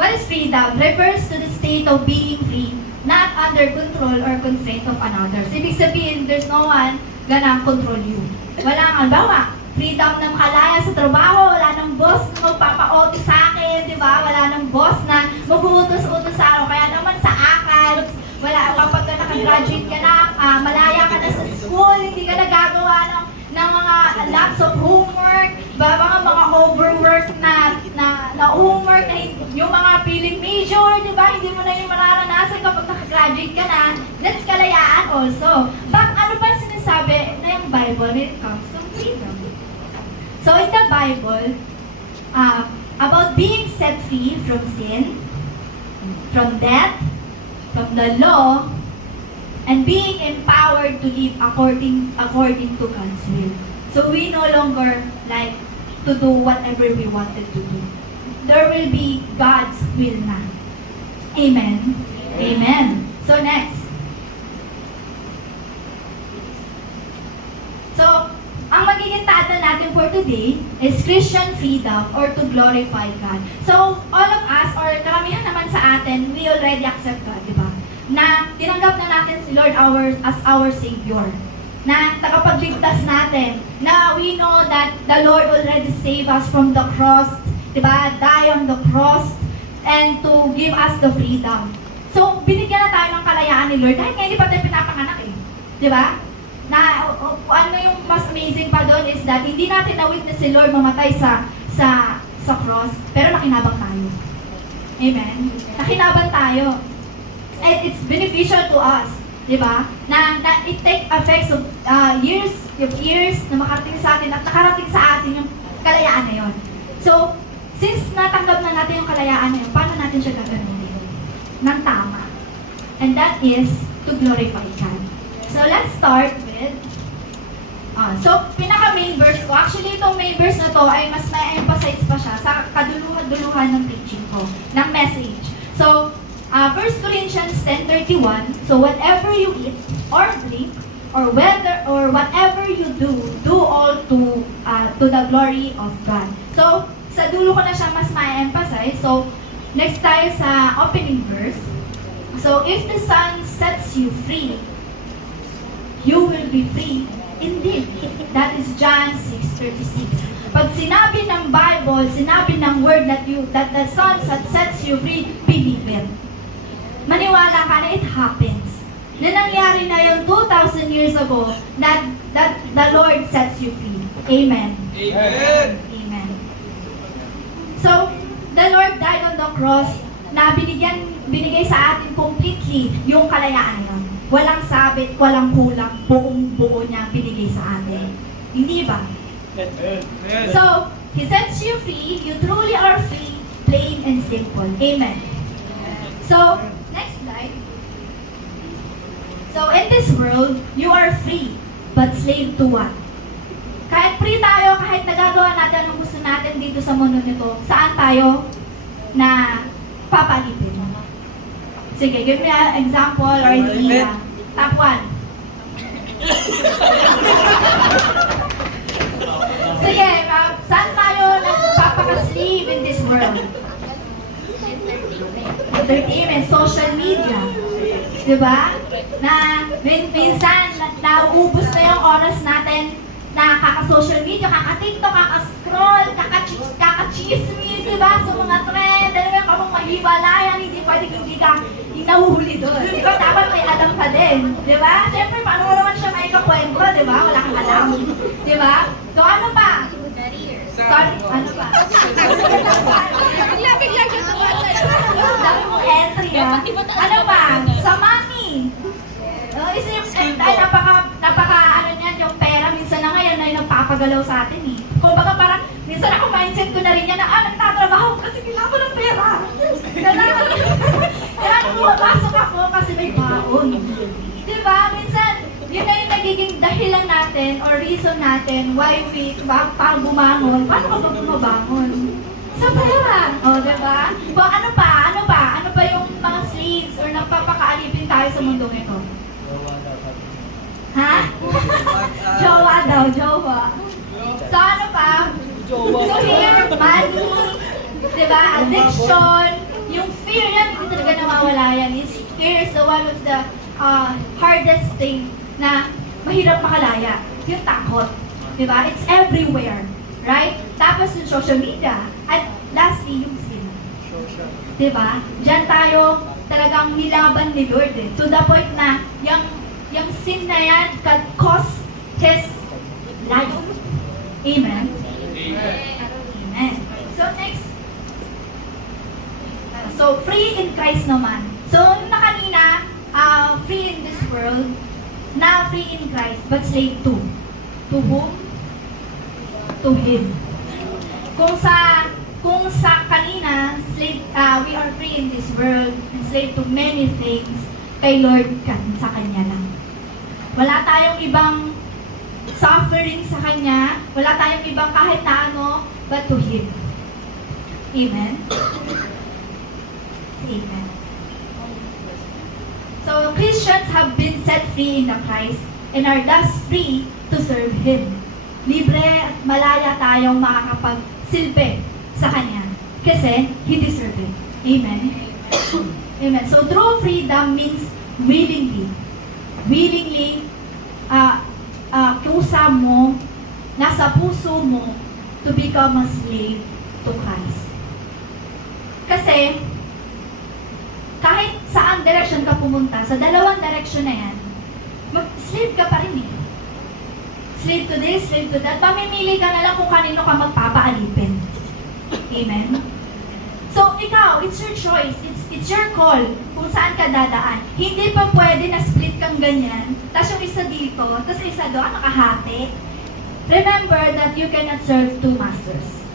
what is freedom? Refers to the state of being free, not under control or constraint of another. So, ibig sabihin, there's no one gonna control you. Walang, albawa, freedom na makalaya sa trabaho, wala nang boss na magpapa-OT sa akin, di ba? Wala nang boss na mag-uutos-utos sa akin. Kaya naman sa akin, wala, kapag nakagraduate ka na, malaya ka na sa school, hindi ka nagagawa ng mga lots of homework, mga overwork na homework, na yung mga feeling major, di ba? Hindi mo na yung mararanasan kapag nakagraduate ka na. That's kalayaan also. But ano pa sinasabi na yung Bible when it comes to freedom? So in the Bible, about being set free from sin, from death, from the law, and being empowered to live according to God's will. So we no longer like to do whatever we wanted to do. There will be God's will na. Amen. Amen. So next. So, ang magiging title natin for today is Christian Freedom or to Glorify God. So, all of us, or karamihan naman sa atin, we already accept God, di ba? Na tinanggap na natin si Lord as our Savior. Na tagapagligtas natin. Na we know that the Lord already saved us from the cross, di ba? Die on the cross and to give us the freedom. So, binigyan na tayo ng kalayaan ni Lord dahil hindi pa tayo pinapanganak eh. Di ba? Na ano yung mas amazing pa doon is that hindi natin na-witness si Lord mamatay sa cross, pero nakinabang tayo. Amen? Nakinabang tayo. And it's beneficial to us. Di ba? Na it take effects of years na makarating sa atin at nakarating sa atin yung kalayaan na yon. So, since natanggap na natin yung kalayaan na yun, paano natin siya gagamitin? Nang tama. And that is to glorify God. So, let's start with so, pinaka-main verse ko. Actually, itong main verse na to ay mas may emphasize pa siya sa kaduluhan-duluhan ng preaching ko, ng message. So, 1 Corinthians 10:31, so whatever you eat or drink, or whatever you do all to the glory of God. So, sa dulo ko na siya mas ma-emphasize. So, next tayo sa opening verse. So, if the Son sets you free, you will be free indeed. That is John 6:36. Pag sinabi ng Bible, sinabi ng word that the Son sets you free, believe it. Maniwala ka na it happens. Na nangyari na yung 2,000 years ago that the Lord sets you free. Amen. Amen. Amen. So, the Lord died on the cross na binigay sa atin completely yung kalayaan yun. Walang sabit, walang kulang, buong-buo niya binigay sa atin. Hindi ba? Amen. So, He sets you free, you truly are free, plain and simple. Amen. So, next slide. So, in this world, you are free, but slave to what? Kahit free tayo, kahit nagagawa natin ang gusto natin dito sa mundo nito, saan tayo na papalipin? Sige, give me an example or idea. Top 1. Sige, saan tayo nagpapaka-slave in this world? Entertainment, social media. Diba? Na minsan, nauubos na yung oras natin na kaka-social media, kaka-TikTok, kaka-scroll, kaka-chismis, diba? Sa mga trend, alam mo, kamang mahibalayan, hindi pwedeng hindi ka nahuhuli doon. Diba? Dapat may alam ka din. Diba? Siyempre, paano mo naman siya maikakwento, diba? Wala kang alam. Diba? So, ano pa? Ano pa? Ang labig lang yung tumatan. Dami mong entry, ha? Ano pa? Sa money. Ay, ano niyan, yung pera, minsan na ngayon ay nagpapagalaw sa atin, eh. Kumbaga parang, minsan ako mindset ko na rin yan na, nagtatrabaho kasi kailangan ko ng pera. Kaya pumapasok ako kasi may baon. Diba? Minsan, yun na yung nagiging dahilan natin or reason natin why para bumangon. Paano ka ba bumabangon? Sa pera. O, diba? So, ano pa? Ano pa yung mga slaves or nagpapakaalipin tayo sa mundong ito? Ha? Jowa daw, jowa. So, ano pa? So, here, money, diba? Addiction, yung fear yan, hindi talaga nawawala yan. Fear is the one of the hardest thing na mahirap makalaya. Yung takot. Diba? It's everywhere. Right? Tapos yung social media. At lastly, yung sin. Diba? Diyan tayo talagang nilaban ni Lord, eh. To the point na yung sin na yan can cost His life. Amen? Amen. So next. So free in Christ naman. So na kanina, free in this world, now free in Christ, but slave to. To whom? To Him. Kung sa kanina, slave, we are free in this world, and slave to many things, kay Lord sa Kanya lang. Wala tayong ibang suffering sa Kanya, wala tayong ibang kahit na ano, but to Him. Amen? Amen. So, Christians have been set free in the Christ and are thus free to serve Him. Libre at malaya tayong makakapagsilbi sa Kanya kasi He deserves it. Amen? Amen. So, true freedom means willingly. Willingly, kusa mo, nasa puso mo to become a slave to Christ. Kasi, kahit saan direction ka pumunta, sa dalawang direction na yan, slave ka pa rin, eh. Slave to this, slave to that. Pamimili ka na lang kung kanino ka magpapaalipin. Amen? So, ikaw, it's your choice. It's your call kung saan ka dadaan. Hindi pa pwede na split kang ganyan, tapos yung isa dito, tapos isa doon, nakahati. Remember that you cannot serve two masters.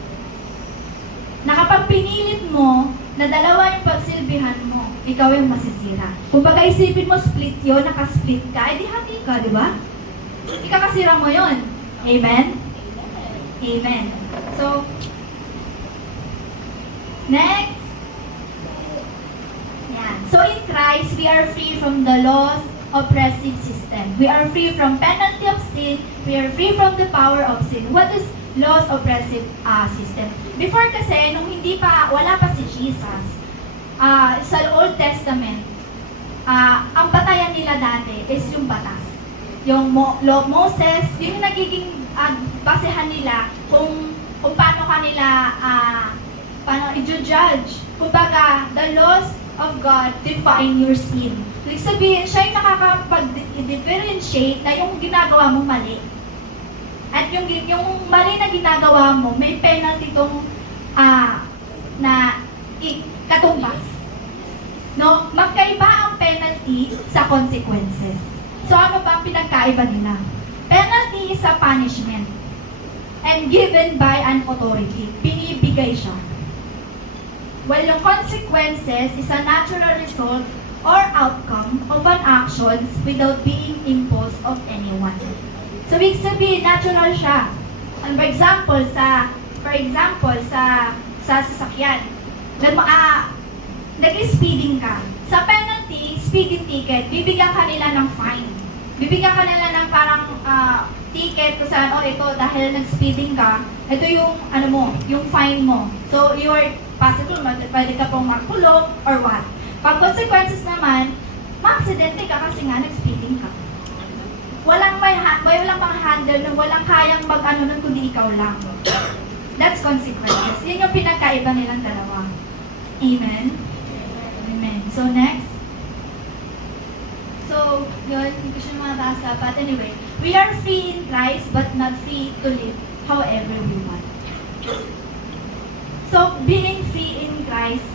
Na kapag pinilit mo na dalawa yung pagsilbihan mo, ikaw yung masisira. Kung baga isipin mo split yun, nakasplit ka, edi happy ka, di ba? Ikakasira mo yun. Amen? Amen. So, next. Yan. So in Christ, we are free from the law's oppressive system. We are free from penalty of sin. We are free from the power of sin. What is law's oppressive system? Before kasi, nung wala pa si Jesus, sa Old Testament, ang batayan nila dati is yung batas. Yung law of Moses, yun yung nagiging basehan nila kung paano kanila paano i-judge. Kumbaga, the laws of God define your sin. Ibig sabihin, siya yung nakakapag-differentiate na yung ginagawa mo mali. At yung mali na ginagawa mo, may penalty itong katumbas. No? Magkaiba ang penalty sa consequences. So ano ba ang pinagkaiba nila? Penalty is a punishment and given by an authority. Binibigay siya. While yung consequences is a natural result or outcome of an action without being imposed of anyone. So, ibig sabihin, natural siya. And for example, sa sasakyan, nag-speeding ka. Sa penalty, speeding ticket, bibigyan ka nila ng fine. Bibigyan ka nila ng parang ticket kung saan, ito, dahil nag-speeding ka, ito yung, yung fine mo. So, you are possible, pwede ka pong makulong or what. Pag consequences naman, ma-aksidente ka kasi nga nag-speeding ka. Walang pang handle, walang kayang nun kundi ikaw lang. That's consequences. Yun yung pinagkaiba nilang dalawa. Amen? Amen. So, next. So, yun, hindi ko siya mabasa. But anyway, we are free in Christ, but not free to live however we want. So, being free in Christ.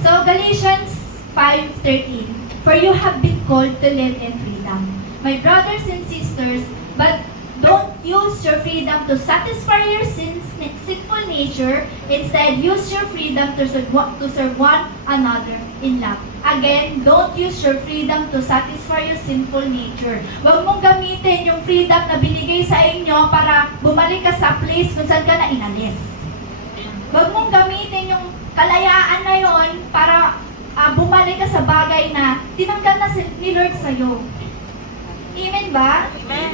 So, Galatians 5:13. For you have been called to live in freedom. My brothers and sisters, but don't use your freedom to satisfy your sinful nature. Instead, use your freedom to serve one another in love. Again, don't use your freedom to satisfy your sinful nature. Huwag mong gamitin yung freedom na binigay sa inyo para bumalik ka sa place kung saan ka na inalis. Huwag mong gamitin yung kalayaan na yon para bumalik ka sa bagay na tinanggal na ni Lord sa'yo. Amen ba? Amen.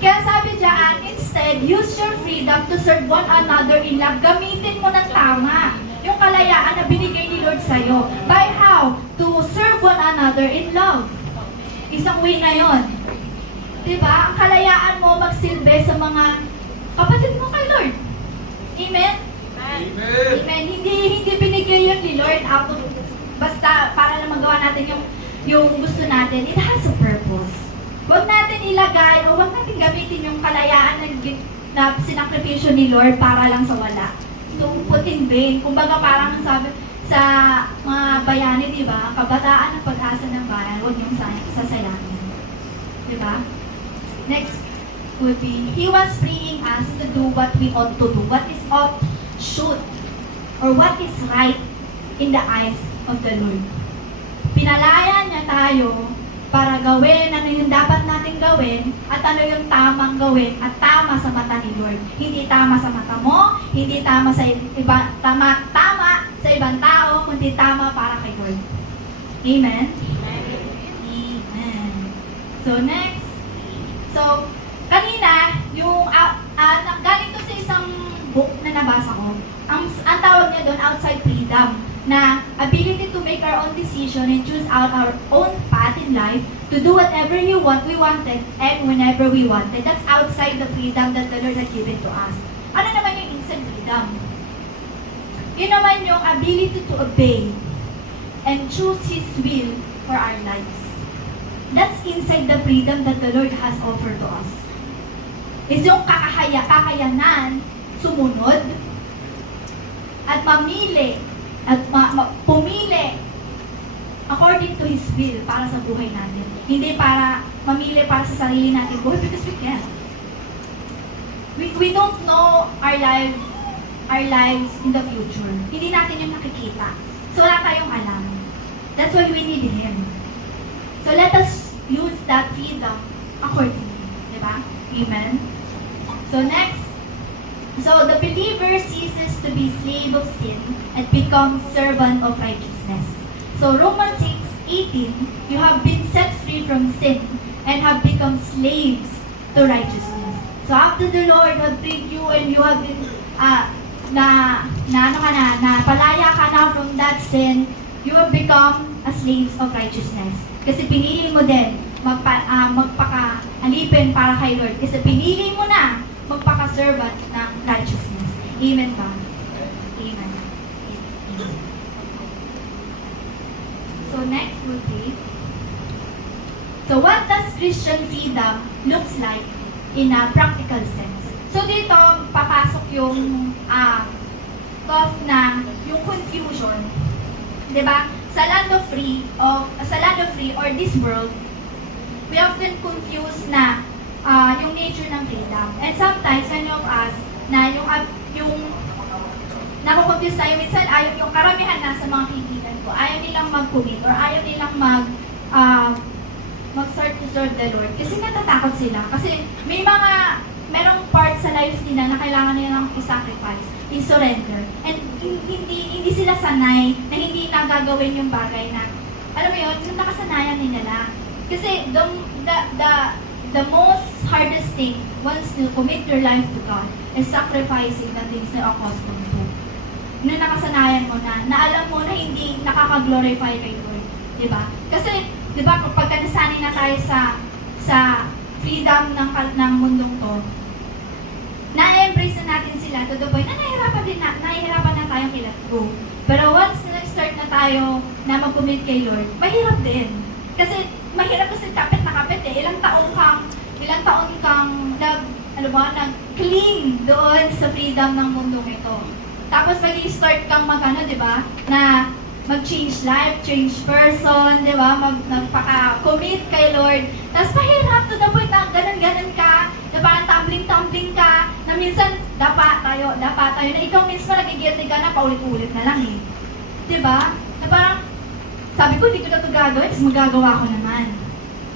Kaya sabi diyan, instead, use your freedom to serve one another in love. Gamitin mo ng tama yung kalayaan na binigay ni Lord sa'yo. By how? To serve one another in love. Isang way na yon. Diba? Ang kalayaan mo magsilbi sa mga kapatid mo kay Lord. Amen? Amen. Amen. Hindi binigay yun ni Lord basta para lang magawa natin yung gusto natin. It has a purpose. Huwag natin ilagay o huwag natin gamitin yung kalayaan na sinakripisyo ni Lord para lang sa wala. To put in vain. Kumbaga parang sabi sa mga bayani, di ba? Kabataan ng pag-asa ng bayan, huwag niyong sasayangin. Di ba? Next would be, He was freeing us to do what we ought to do. What is ought, should, or what is right in the eyes of the Lord. Pinalaya niya tayo para gawin ano yung dapat natin gawin at ano yung tamang gawin at tama sa mata ni Lord. Hindi tama sa mata mo, hindi tama sa tama sa ibang tao, kundi tama para kay Lord. Amen? Amen. So next. So, kanina, yung galing to sa isang book na nabasa ko. Ang tawag niya doon, outside freedom, na ability to make our own decision and choose out our own path in life, to do whatever we wanted, and whenever we wanted. That's outside the freedom that the Lord had given to us. Ano naman yung inside freedom? Yun naman yung ability to obey and choose His will for our lives. That's inside the freedom that the Lord has offered to us. Is yung kakayanan sumunod at mamili at pumili according to His will para sa buhay natin. Hindi para mamili para sa sarili natin buhay because we can't. We don't know our lives in the future. Hindi natin yung nakikita. So wala tayong alam. That's why we need Him. So let us use that freedom accordingly. Diba? Amen? So next, so the believer ceases to be slave of sin and becomes servant of righteousness. So Romans 6:18, you have been set free from sin and have become slaves to righteousness. So after the Lord have freed you and you have been palaya ka na from that sin, you have become a slaves of righteousness. Kasi pinili mo din magpaka-alipin para kay Lord. Kasi pinili mo na magpaka-servant ng righteousness. Amen ba? Amen. So next will be, so what does Christian freedom looks like in a practical sense? So dito, papasok yung thought na yung confusion. Diba? Sa land of free or this world, we often confuse na yung nature ng freedom. And sometimes, many of us, na yung nakukonfuse tayo, minsan ayaw, yung karamihan na sa mga kaibigan ko, ayaw nilang mag-commit or ayaw nilang mag-start to serve the Lord. Kasi natatakot sila. Kasi merong part sa lives nila na kailangan nilang i-sacrifice, i-surrender. And hindi sila sanay na hindi na gagawin yung bagay na, alam mo yun, yung nakasanayan nila. Kasi the most hardest thing once you commit your life to God is sacrificing the things na accustomed to. Na nakasanayan mo na alam mo na hindi nakaka-glorify kay Lord. Diba? Kasi, diba, kapag nasanay na tayo sa freedom ng mundong to, na-embrace na natin sila to the point na nahihirapan na tayong i-let go. Pero once na nag-start na tayo na mag-commit kay Lord, mahirap din. Kasi mahirap kasi kapit na kapit eh. Ilang taon kang nag-cling doon sa freedom ng mundong ito. Tapos mag-i-start kang diba, na mag-change life, change person, diba, magpaka-commit kay Lord. Tapos mahirap to the point na ganon-ganon ka, na parang tumbling-tumbling ka, na minsan dapa tayo, na ikaw mismo nagigilty ka na paulit-ulit na lang eh. Diba? Na parang, sabi ko, hindi ko na ito gagawin, tapos magagawa ko naman.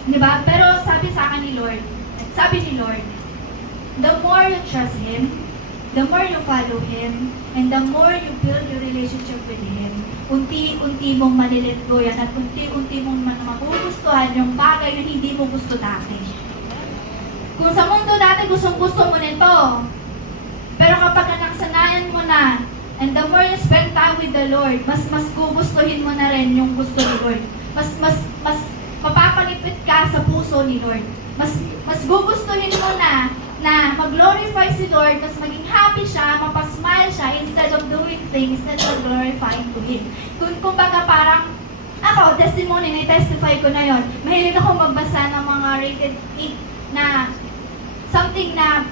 Diba? Pero sabi ni Lord, the more you trust Him, the more you follow Him, and the more you build your relationship with Him, unti-unti mong malilet go yan at unti-unti mong magugustuhan yung bagay na hindi mo gusto dati. Kung sa mundo dati gustong-gusto mo nito, pero kapag nakasanayan mo na, and the more you spend time with the Lord, mas gugustuhin mo na rin yung gusto ni Lord. Mas mapapalipit ka sa puso ni Lord. Mas gugustuhin mo na mag-glorify si Lord, mas maging happy siya, mapasmile siya, instead of doing things that are glorifying to Him. Kumbaga parang, ako, testimony, na-testify ko na yon. Mahilig ako magbasa ng mga rated 8 na something na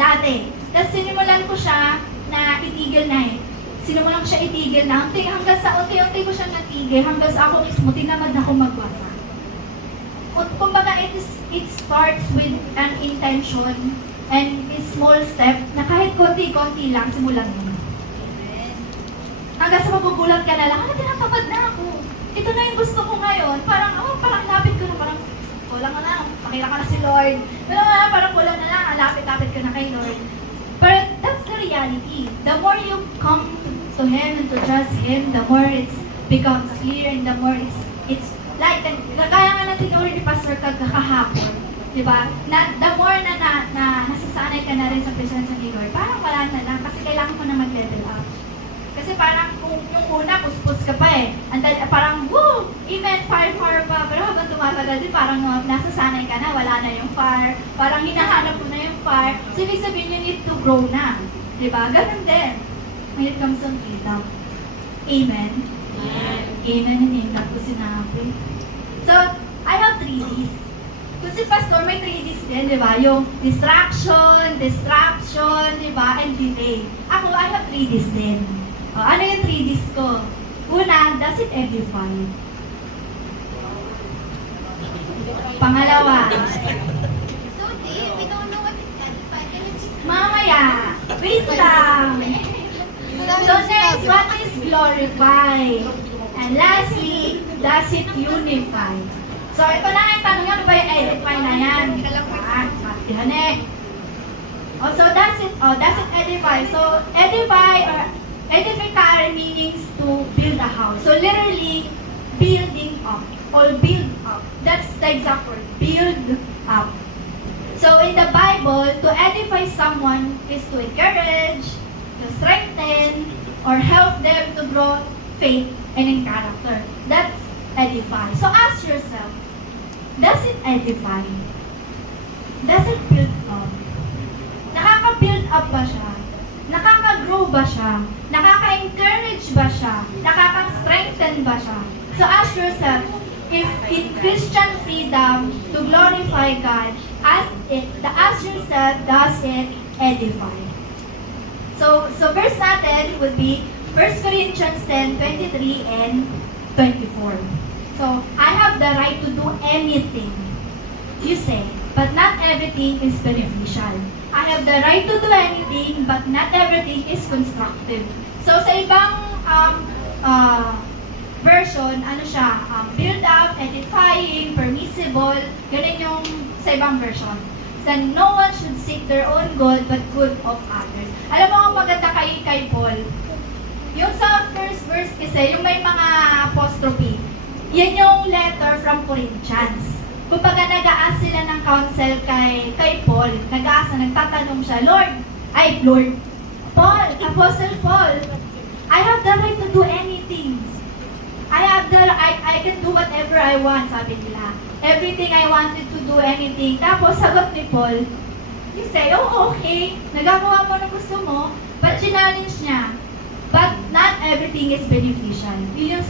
dati. Tapos sinimulan ko siya na itigil na eh. Sinimulan ko siya itigil na. Hanggang sa unti-unti ko siya natigil, hanggang sa ako mismo, tinamad ako magbasa. Kumbaga, it starts with an intention and a small step na kahit konti-konti lang, simulan mo. Hanggang sa magugulat ka na lang, tinatamad na ako. Ito na yung gusto ko ngayon. Parang lapit ko na, parang kulang na, pakita ko na si Lord. Pero parang kulang na lang, lapit-lapit ko na kay Lord. But that's the reality. The more you come to Him and to trust Him, the more it becomes clear and the more it's like, kaya nga natin ni Pastor kahapon, di ba? The more na nasasanay ka na rin sa presensya ni Lord, parang wala na lang kasi kailangan mo na mag-level up. Kasi parang kung yung una, puspos ka pa eh. Parang, woo! Amen, fire pa. Pero habang tumatagal din, parang nasasanay ka na, wala na yung fire. Parang hinahanap mo na yung fire. So, ibig sabihin, you need to grow na. Di ba? Ganun din. When it comes to freedom. Amen? Amen and amen ko sinabi. So, I have 3 Ds. Kung si Pastor, may 3 Ds din, di ba? Yung distraction, di ba? And delay. Ako, I have 3 Ds din. Ano yung 3Ds ko? Una, does it edify? Pangalawa, So, Dave, we don't know what is edify. Can you just... mamaya, wait lang. So next, what is glorify? And lastly, does it unify? So ito na ang tanong, ano ba yung edify na yan? Yan eh. Also, does it edify? So, edificare means to build a house. So literally, building up or build up. That's the exact word, build up. So in the Bible, to edify someone is to encourage, to strengthen, or help them to grow faith and in character. That's edify. So ask yourself, does it edify? Does it build up? Nakaka-build up ba siya? Nakaka-grow ba siya? Nakaka-encourage ba siya? Nakaka-strengthen ba siya? So ask yourself, if in Christian freedom to glorify God, ask yourself, does it edify? So verse natin would be 1 Corinthians 10:23 and 24. So, I have the right to do anything, you say, but not everything is beneficial. I have the right to do anything, but not everything is constructive. So, sa ibang version, ano siya, build up, edifying, permissible, ganun yung sa ibang version. Then, no one should seek their own good, but good of others. Alam mo ang maganda kay Paul? Yung sa first verse kasi, yung may mga apostrophe, yan yung letter from Corinthians. Kumbaga nag-aas sila ng counsel kay Paul. Nagtatanong siya, Paul, Apostle Paul, I have the right to do anything. I can do whatever I want, sabi nila. Everything I wanted to do anything. Tapos sagot ni Paul, you say, oh okay, nagagawa mo na gusto mo, but challenge niya. But not everything is beneficial. Yun yung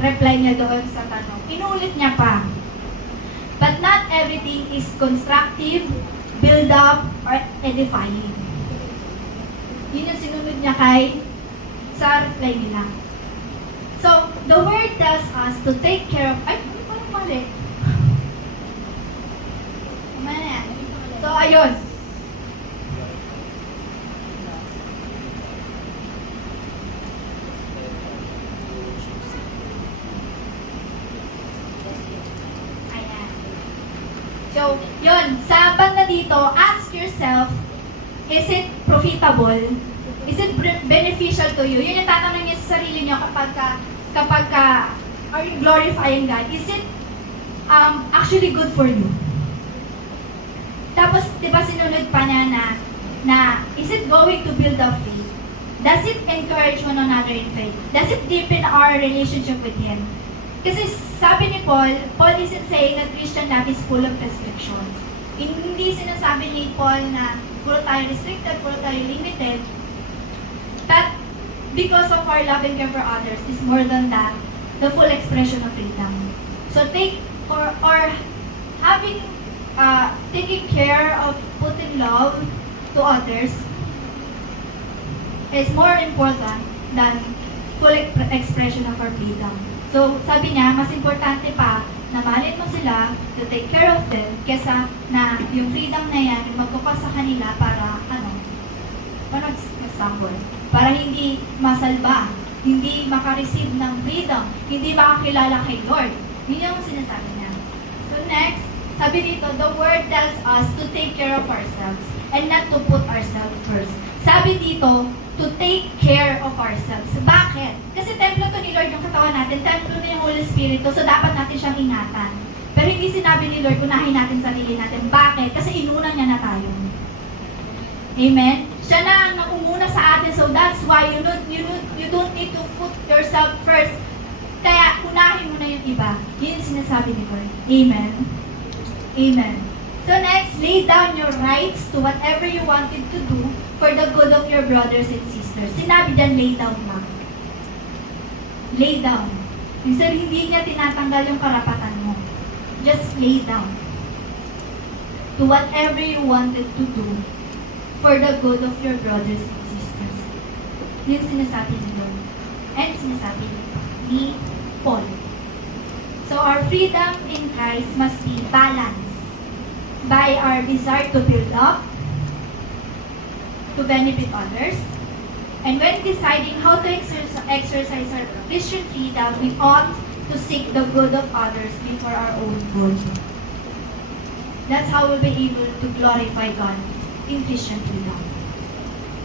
reply niya doon sa tanong. Inulit niya pa. But not everything is constructive, build up, or edifying. Yun yung sinunod niya sa reply nila. So, the word tells us to take care of... parang mali. So, ayun. So, yun, sa banda dito, ask yourself, is it profitable? Is it beneficial to you? Yun yung tatanong niyo sa sarili niyo kapag are you glorifying God? Is it actually good for you? Tapos, di ba sinunod pa niya na is it going to build up faith? Does it encourage one another in faith? Does it deepen our relationship with Him? Kasi sabi ni Paul isn't saying that Christian life is full of restrictions. Hindi sinasabi ni Paul na puro tayo restricted, puro tayo limited. But because of our love and care for others is more than that, the full expression of freedom. So taking care of putting love to others is more important than full expression of our freedom. So, sabi niya, mas importante pa na mahalin mo sila, to take care of them, kesa na yung freedom na yan, yung magkupas sa kanila para, mag-stumble. Para hindi masalba, hindi makareceive ng freedom, hindi makakilala kay Lord. Yun yung sinasabi niya. So next, sabi dito, the word tells us to take care of ourselves and not to put ourselves first. Sabi dito, to take care of ourselves. Bakit? Kasi templo to ni Lord yung katawan natin, templo na yung Holy Spirit to, so dapat natin siyang ingatan. Pero hindi sinabi ni Lord, unahin natin sarili natin. Bakit? Kasi inuna niya na tayo. Amen? Siya na ang naumuna sa atin, so that's why you don't need to put yourself first. Kaya unahin mo na yung iba. Yun yung sinasabi ni Lord. Amen? Amen. So next, lay down your rights to whatever you wanted to do for the good of your brothers and sisters. Sinabi dyan, lay down lang. Lay down. Minsan hindi niya tinatanggal yung karapatan mo. Just lay down. To whatever you wanted to do for the good of your brothers and sisters. Yun sinasabi ni Lord. And sinasabi ni Paul. So our freedom in Christ must be balanced by our desire to build up, to benefit others, and when deciding how to exercise our Christian freedom, we ought to seek the good of others before our own good. That's how we'll be able to glorify God in Christian freedom.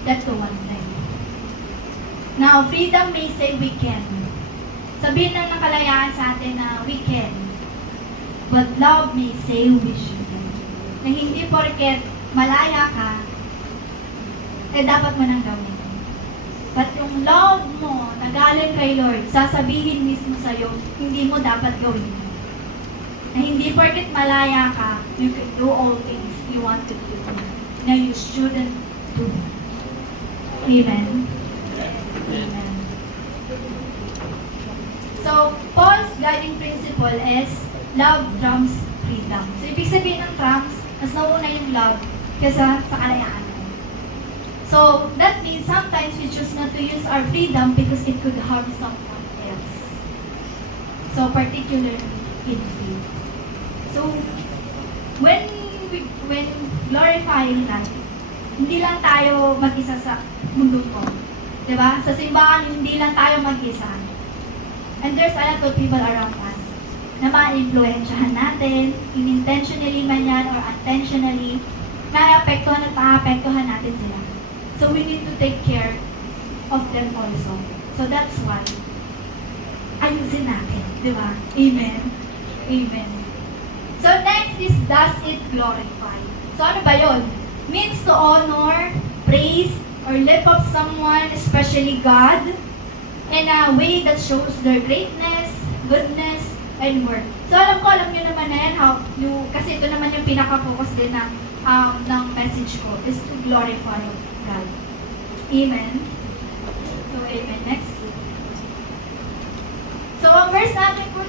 That's the one thing. Now, freedom may say we can. Sabihin ng kalayaan sa atin na we can. But love may say we should. Na hindi porket malaya ka, dapat mo nang gawin. But yung love mo na galing kay Lord, sasabihin mismo sa'yo, hindi mo dapat gawin. Na hindi porket malaya ka, you can do all things you want to do. Na you shouldn't do. Amen? Amen. So, Paul's guiding principle is love trumps freedom. So, ibig sabihin ng trumps, mas nauna yung love kaysa sa kalayaan. So, that means sometimes we choose not to use our freedom because it could harm someone else. So, particularly in faith. So, when glorifying God, hindi lang tayo mag-isa sa mundo ko. Diba? Sa simbahan, hindi lang tayo mag-isa. And there's a lot of people around us na ma-influensyahan natin, unintentionally man yan or intentionally, na-apektuhan at ma-apektuhan natin sila. So we need to take care of them also. So that's why, ayusin natin. Di ba? Amen? Amen. So next is, does it glorify? So ano ba yun? Means to honor, praise, or lift up someone, especially God, in a way that shows their greatness, goodness, and worth. So alam nyo naman na yan, kasi ito naman yung pinaka-focus din ng message ko, is to glorify God. Amen? So, amen. Next. So, ang verse natin po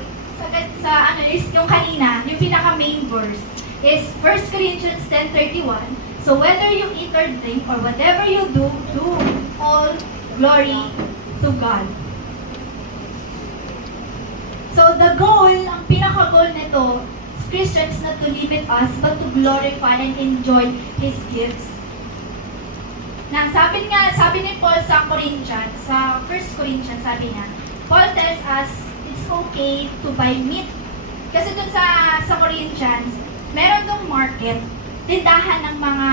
is yung kanina, yung pinaka-main verse, is 1 Corinthians 10:31. So, whether you eat or drink, or whatever you do, do all glory to God. So, the goal, ang pinaka-goal nito, Christians, not to limit us, but to glorify and enjoy His gifts. Na sabi ni Paul sa Corinthians, sa 1 Corinthians, sabi niya, Paul tells us it's okay to buy meat. Kasi dun sa Corinthians, meron dong market, tindahan ng mga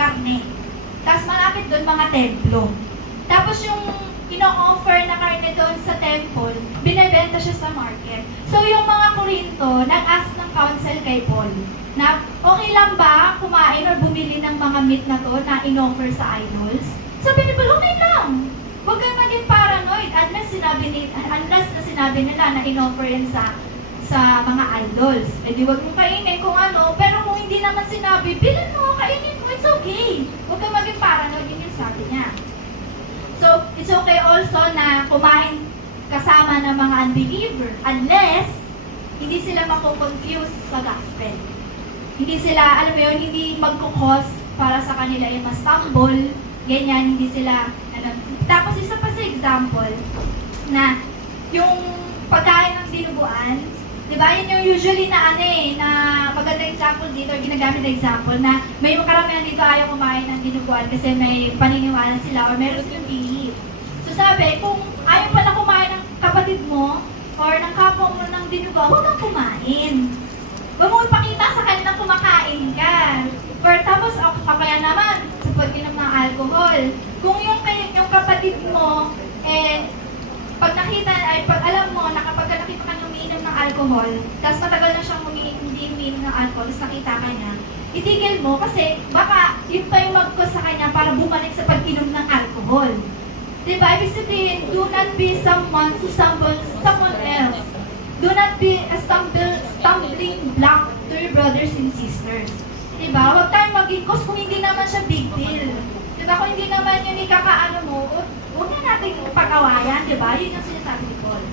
karne. Tapos malapit doon mga templo. Tapos yung ino-offer na karne doon sa temple, binebenta siya sa market. So yung mga Korinto, nag-ask ng counsel kay Paul na okay lang ba kumain or bumili ng mga meat na to na in-offer sa idols? Sabi ni Paul, okay lang. Huwag kayong maging paranoid unless na sinabi nila na in-offer yan sa mga idols. Eh di huwag mo kainin kung ano, pero kung hindi naman sinabi, bilhin mo, kainin mo, it's okay. Huwag kang maging paranoid, yun yung sabi niya. So, it's okay also na kumain kasama ng mga unbeliever unless hindi sila mako-confuse sa gospel. Hindi sila, alam mo yun, hindi magkukos para sa kanila yung ma-stumble, ganyan, hindi sila, Tapos isa pa sa example, na yung pagkain ng dinuguan, di ba, yun yung usually na na magandang example dito, or ginagamit na example, na may karamihan dito ayaw kumain ng dinuguan kasi may paniniwala sila or meron yung belief. So sabi, kung ayaw pala kumain ng kapatid mo or ng kapwa mo ng dinuguan, huwag kang kumain. Huwag mo ipakita sa kanilang kumakain ka. Or tapos, kaya naman, sa pag-inom ng alcohol, kung yung kapatid mo, pag alam mo na kapag nakita ka umiinom ng alcohol, tapos matagal na siyang hindi umiinom ng alcohol, tapos nakita ka niya, itigil mo kasi baka yun pa yung mag-cause sa kanya para bumalik sa pag-inom ng alcohol. Diba? Ibig sabihin, do not be someone who stumbles someone else. Do not be a stumbling block to your brothers and sisters. Diba? Huwag tayong maging cause kung hindi naman siya big deal. Diba? Kung hindi naman yun ikakaano mo, huwag na natin pag-awayan, diba? Yun yung sinasabi ni Paul.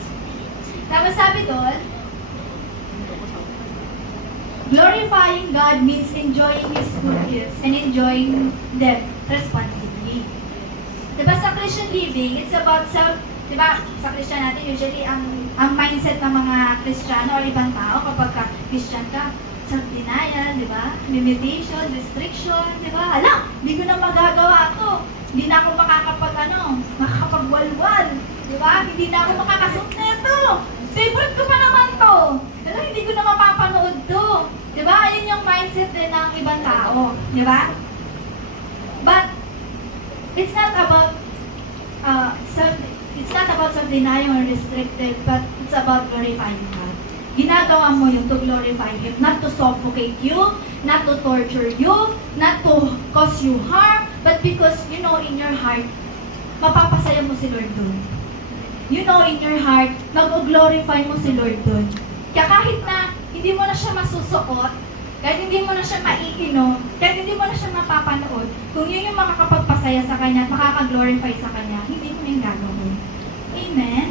Tapos sabi doon, glorifying God means enjoying His good gifts and enjoying them responsibly. Diba sa Christian living, it's about diba sa Christian natin, usually ang mindset ng mga Kristiyano o ibang tao kapag ka Christian ka, self-denial, diba? Limitation, restriction, diba? Alam, hindi ko na magagawa to. Hindi na ako makakapagwalwal. Diba? Hindi na ako makakasuot nito. Favorite ko pa naman to. Pero hindi ko na mapapanood to. Diba? Ayun yung mindset din ng ibang tao. Diba? But, it's not about self-denying or restricted, but it's about glorifying God. Ginagawa mo yun to glorify Him, not to suffocate you, not to torture you, not to cause you harm, but because you know in your heart, mapapasaya mo si Lord dun. You know in your heart, mag-glorify mo si Lord dun. Kaya kahit na hindi mo na siya masusuot, kahit hindi mo na siya maiinom, kahit hindi mo na siya mapapanood, kung yun yung makakapagpasaya sa Kanya at makaka-glorify sa Kanya, hindi mo na yung gagawin. Amen?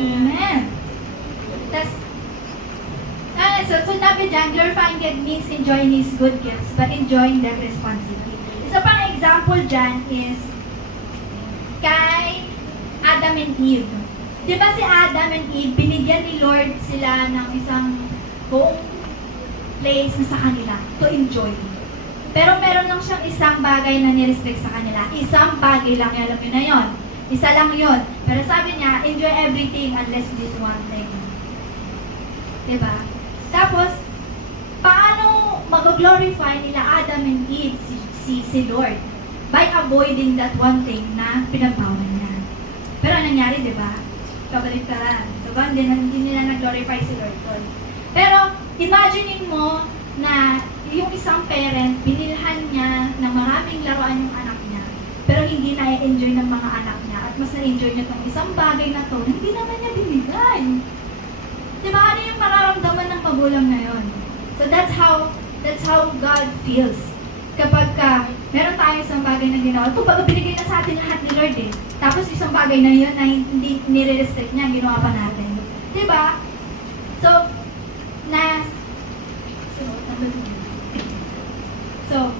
Amen. So sabi dyan, glorifying God means enjoying His good gifts, but enjoying them responsibly. Isa pang example dyan is kay Adam and Eve. Di ba si Adam and Eve, binigyan ni Lord sila ng isang buong place na sa kanila to enjoy. Pero meron lang siyang isang bagay na nirestrict sa kanila. Isang bagay lang, alam niyo na yon. Isa lang yon. Pero sabi niya, enjoy everything unless this one thing. Diba? Tapos, paano mag-glorify nila Adam and Eve si Lord? By avoiding that one thing na pinagbawal niya. Pero anong nangyari, diba? Kabaliktaran. Diba? Hindi nila nag-glorify si Lord doon. Pero, imaginein mo na yung isang parent, binilhan niya ng maraming laruan yung anak niya, pero hindi na-enjoy ng mga anak niya, at mas na-enjoy niya itong isang bagay na to, hindi naman niya binigay. Diba, ano yung mararamdaman ng magulang na yun? So that's how God feels. Kapag meron tayo isang bagay na ginawa, kumbaga binigay na sa atin lahat ni Lord eh. Tapos isang bagay na yun na hindi nire-restrict niya, ginawa pa natin. Diba? So,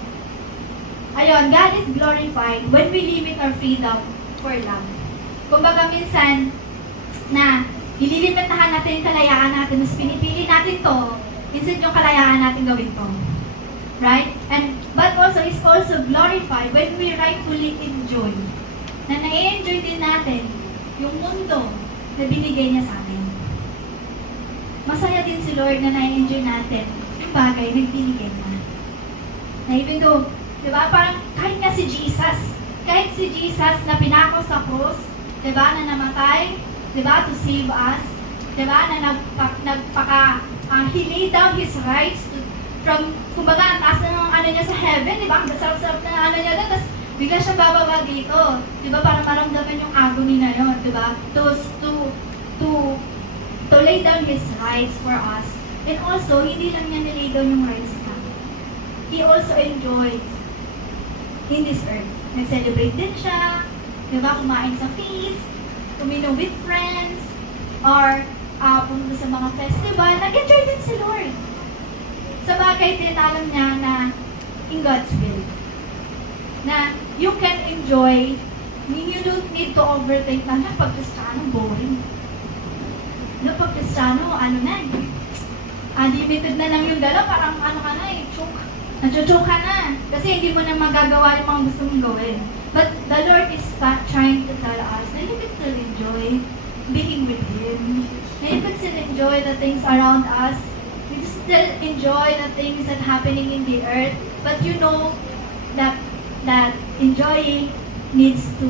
ayun, God is glorified when we limit our freedom for love. Kumbaga minsan, na ililimitahan natin yung kalayaan natin, mas pinipili natin to, instead yung kalayaan natin gawin to. Right? But also, is also glorified when we rightfully enjoy. Na na-enjoy din natin yung mundo na binigay niya sa atin. Masaya din si Lord na na-enjoy natin yung bagay na binigay niya. Na even though, diba, parang kahit nga si Jesus na pinako sa cross, diba, na namatay, diba, to save us, diba, na he laid down His rights from, kumbaga, ang taas na ng ano niya sa heaven, diba, ang sarap-sarap na ano niya doon, tapos bigla siya bababa dito, diba, para maramdaman yung agony na yun, diba, to lay down His rights for us. And also, hindi lang niya nilay down yung rights niya. He also enjoyed in this earth. Nag-celebrate din siya, diba, kumain sa feast, uminom with friends, or pumunta sa mga festival, nag-enjoy din si Lord. Sa bagay din, alam niya na in God's will. Na you can enjoy, you don't need to overthink na pag Kristiyano, boring. No, pag Kristiyano, unlimited na lang yung dalaw, parang ka na choke ka na. Kasi hindi mo na magagawa yung mga gusto mong gawin. But the Lord is trying to tell us na you can still enjoy being with Him. Na you can still enjoy the things around us. You can still enjoy the things that happening in the earth. But you know that enjoying needs to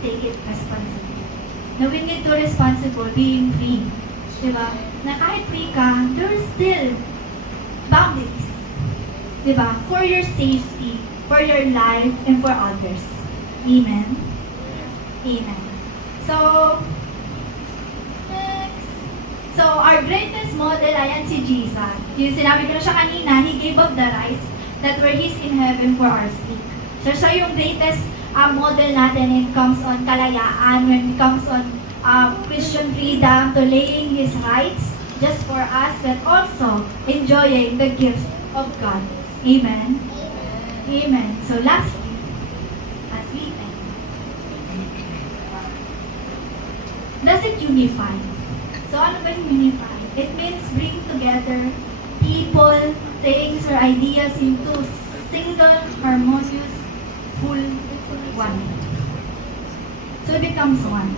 take it responsibly. Na we need to responsible being free. Diba? Na kahit free ka, there's still boundaries. Diba? For your safety, for your life, and for others. Amen? Amen. So, next. So, our greatest model, ayan si Jesus. Yung sinabi ko na siya kanina, He gave up the rights that were His in heaven for our sake. So, siya yung greatest model natin when it comes on kalayaan, when it comes on Christian freedom, to laying His rights just for us, but also enjoying the gifts of God. Amen? Amen. So lastly, as we end, it unify? So ano ba yung unify? It means bring together people, things, or ideas into single, harmonious, full one. So it becomes one.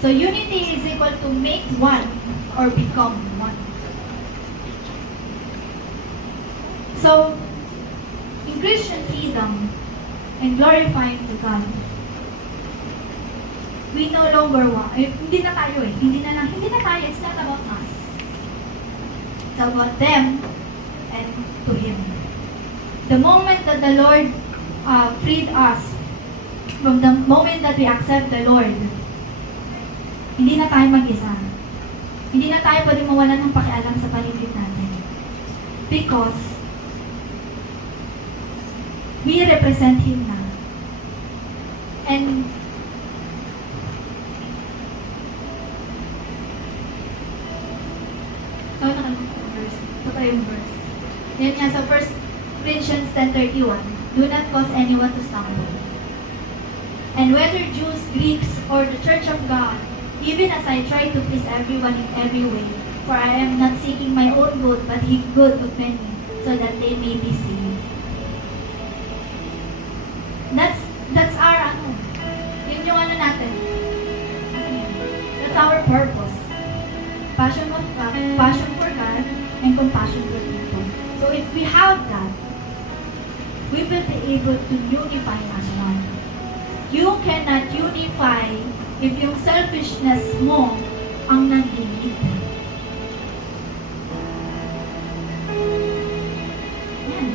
So unity is equal to make one or become one. So, in Christian freedom and glorifying to God, we no longer want, hindi na tayo, hindi na tayo, it's not about us. It's about them and to Him. The moment that the Lord freed us, from the moment that we accept the Lord, hindi na tayo mag-isa. Hindi na tayo pwede mawalan ng pakialam sa paligid natin. Because we represent Him na. And yung verse. Yan nga sa 1 Corinthians 10:31, do not cause anyone to stumble. And whether Jews, Greeks, or the church of God, even as I try to please everyone in every way, for I am not seeking my own good, but the good of many, so that they may be saved. That's our yun yung natin. That's our purpose. Passion for God and compassion for people. So if we have that, we will be able to unify as one. You cannot unify if yung selfishness mo ang nag-lead. Yan.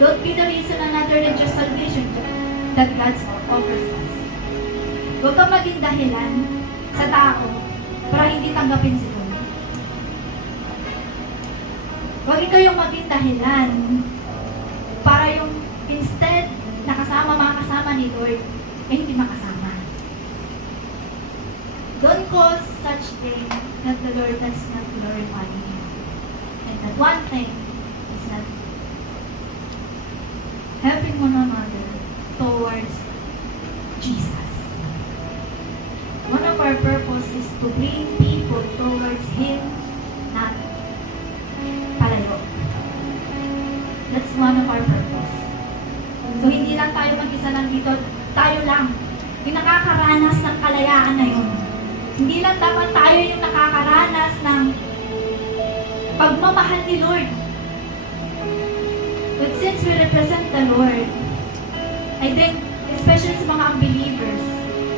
Don't be the reason another religious salvation that God offers us. Huwag kang maging dahilan sa tao para hindi tanggapin si Lord. Huwag kayong maging dahilan para yung instead makasama ni Lord, hindi makasama. Don't cause such thing that the Lord does not glorify Him. And that one thing is not helping one another towards Jesus. One of our purpose is to bring people towards Him, not palayo. That's one of our purpose. So hindi lang tayo mag-isa lang dito, tayo lang. Yung nakakaranas ng kalayaan na yun. Hindi lang dapat tayo yung nakakaranas ng pagmamahal ni Lord. But since we represent the Lord, I think, especially sa mga unbelievers,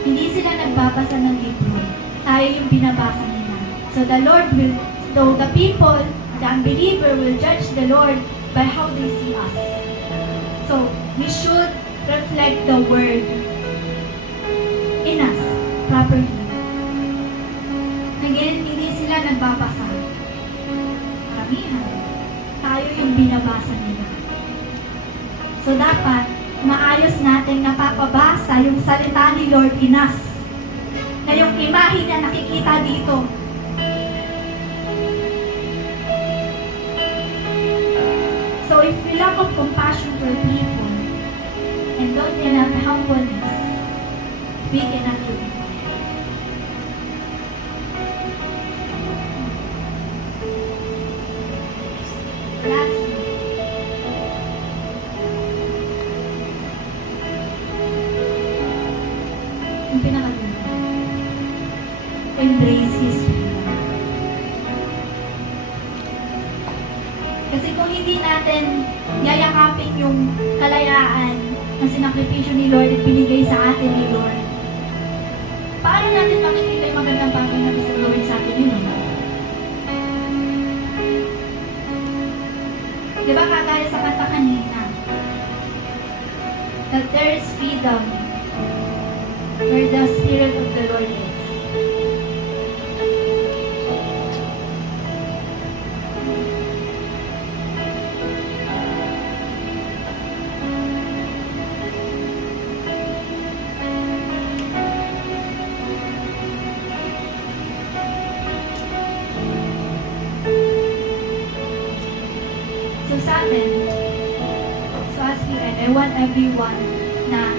hindi sila nagbabasa ng libro. Tayo yung binabasa nila. So the people, the unbeliever will judge the Lord by how they see us. So, we should reflect the Word in us properly. Again, hindi sila nagbabasa. Karamihan. Tayo yung binabasa nila. So, dapat maayos natin napapabasa yung salita ni Lord in us. Na yung imahe na nakikita dito. So, if we lack of compassion for people and don't enough humbleness, we cannot unify. Lastly, yung pinakadulo, embrace His freedom. Kasi kung hindi natin yayakapin yung kalayaan na sinakripisyo ni Lord at binigay sa atin ni Lord, paano natin makikita yung magandang bagay na gusto gawin sa atin yun? Diba kagaya sa kanta kanina, that there is freedom where the Spirit of the Lord is. So sa atin, so as we end, I want everyone na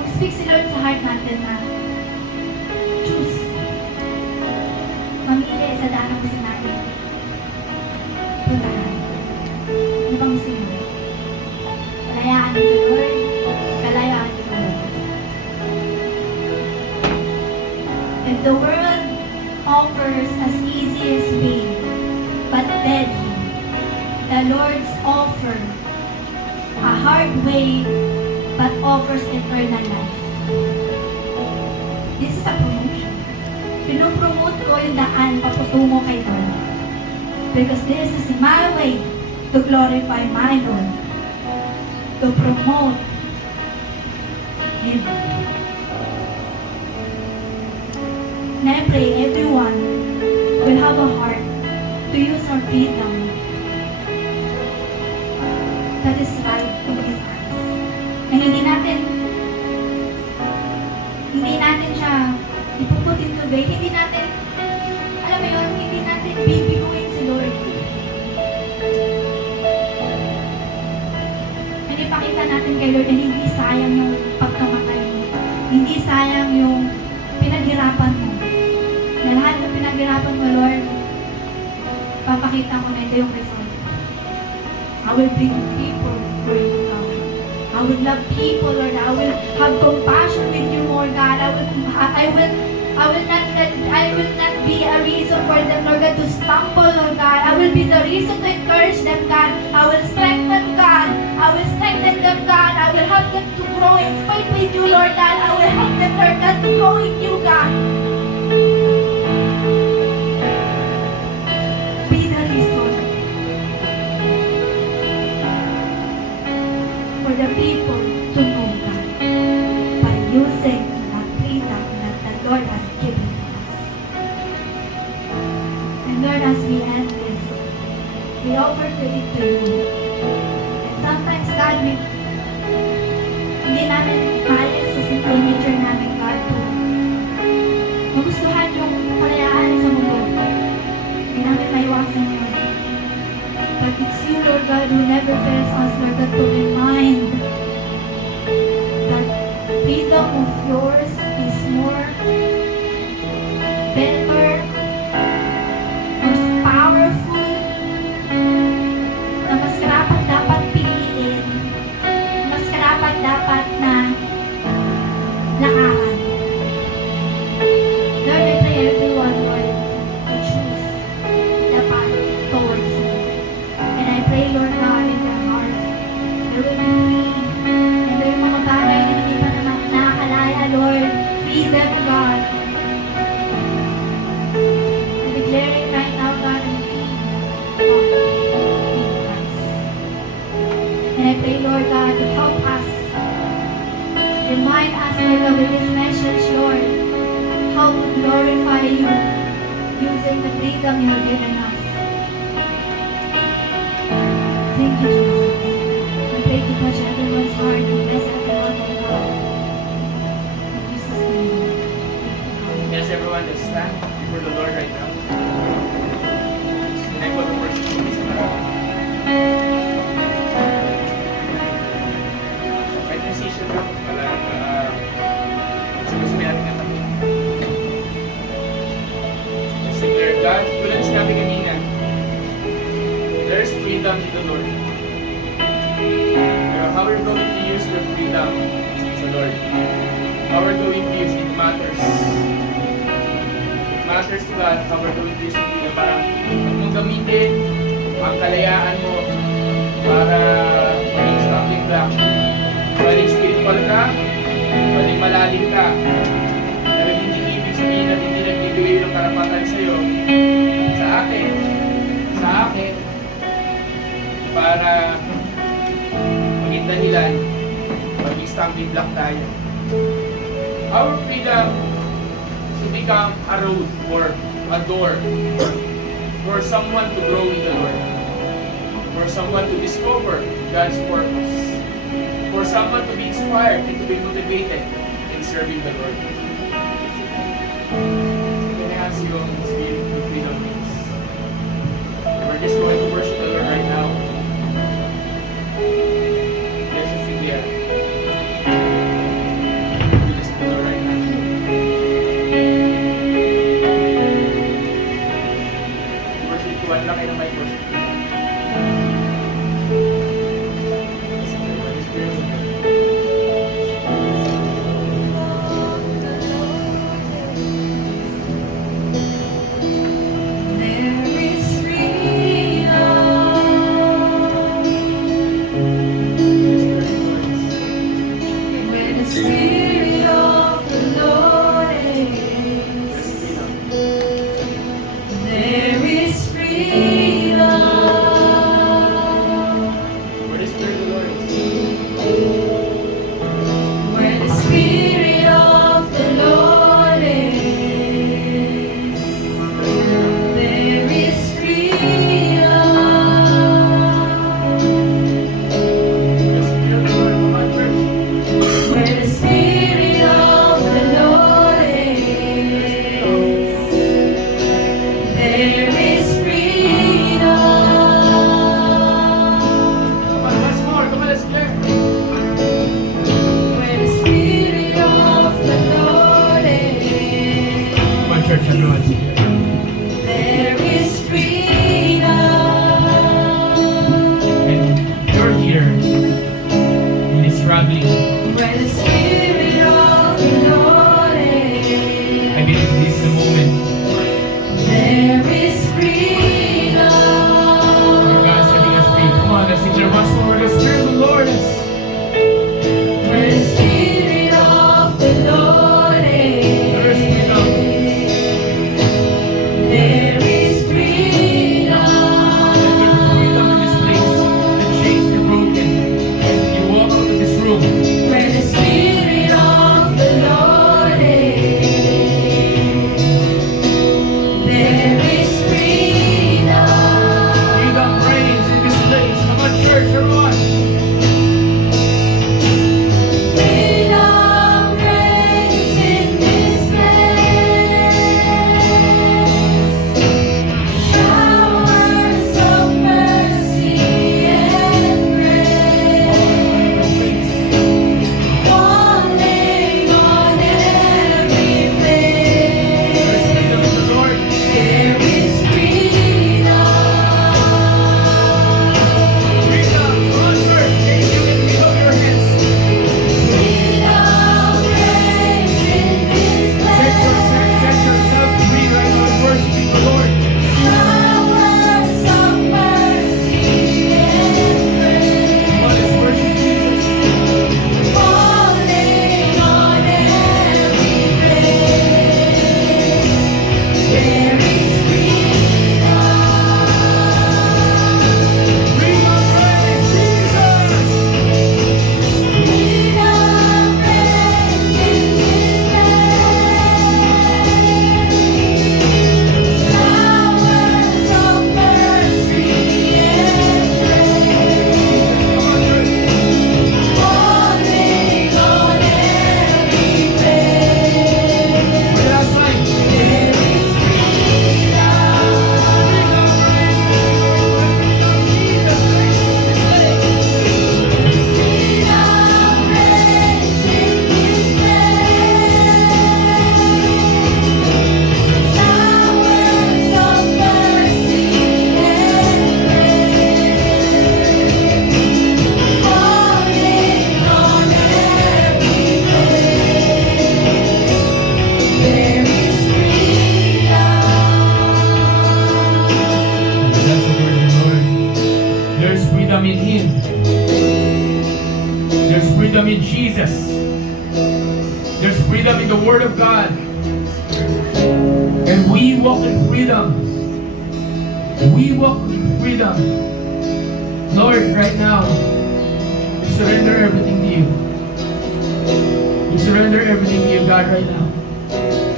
mag-speak si Lord sa heart natin na sa daan ang gusto natin puntahan. Ano bang gusto nyo? Kalayaan ng Lord. Kalayaan ng Lord. If the world offers as easiest way, but deadly, the Lord's offer a hard way, but offers eternal life. This is a promotion. Pinopromote ko yung daan paputungo kay Lord. Because this is my way to glorify my Lord. To promote Him. And I pray everyone will have a heart to use our freedom that is right in His eyes. Na hindi natin siya ipuput into vain. Hindi natin, alam mo yun, hindi natin bibiguin si Lord. And ipakita natin kay Lord na hindi sayang yung pagkamatay mo. Hindi sayang yung pinaghirapan mo. Na lahat ng pinaghirapan mo, Lord, papakita ko na ito yung result. I will bring people for you, God. I will love people, Lord. I will have compassion with you, Lord God. I will not be a reason for them, Lord God, to stumble, Lord God. I will be the reason to encourage them, God. I will strengthen, God. I will strengthen them, God. I will help them to grow in faith with you, Lord God. I will help them, Lord God, to grow in you, God. Be the reason for the people to know God by using the freedom that the Lord has given us. And Lord, as we end this, we offer to it to you. And sometimes, God, hindi namin maalis sa simple nature namin, God, to magustuhan yung kalayaan sa mundo. Hindi namin maiwasan yun. But it's you, Lord God, who never fails us, Lord God, to remind that freedom of yours is more better, most powerful, na mas karapat dapat piliin, mas karapat dapat na lakaran. Lord, I pray everyone, Lord, to choose the path towards you. And I pray, Lord God, in their hearts, there will be free. And there yung mga bagay na hindi pa naman nakakalaya, Lord, free them, God. I declare it right now, God, I'm free of Christ. And I pray, Lord God, to help us, remind us, Lord God, with this message, Lord, how to glorify you using the freedom you have given us. Thank you, Jesus. I pray to touch everyone's heart and bless everyone, oh God. In Jesus' name. Yes, everyone, let's stand before the Lord right now. And I go to worship Him sa marami. Kahit yung session na pala, sabi natin na tabi. Let's declare, God, tulad sinabi kanina, there is freedom in the Lord. Pero how we're going to use the freedom sa Lord, how we're going to use it matters. It matters to God how we're going to use the freedom. Parang huwag mong gamitin ang kalayaan mo para maging stumbling block. Baling spiritual ka, baling malalim ka. Pero hindi ibig sabihin na hindi nagbibigay ng karapatan sa'yo. Sa akin, para maging dahilan, maging stumbling block tayo. Our freedom to become a road or a door for someone to grow in the Lord, for someone to discover God's purpose, for someone to be inspired and to be motivated in serving the Lord. Can I ask you on the spirit of freedom, please? We're just going to worship the Lord right now. Let's just sing here. Listen to the Lord right now. There's freedom in Jesus. There's freedom in the Word of God. And we walk in freedom. We walk in freedom. Lord, right now, we surrender everything to you. We surrender everything to you, God, right now.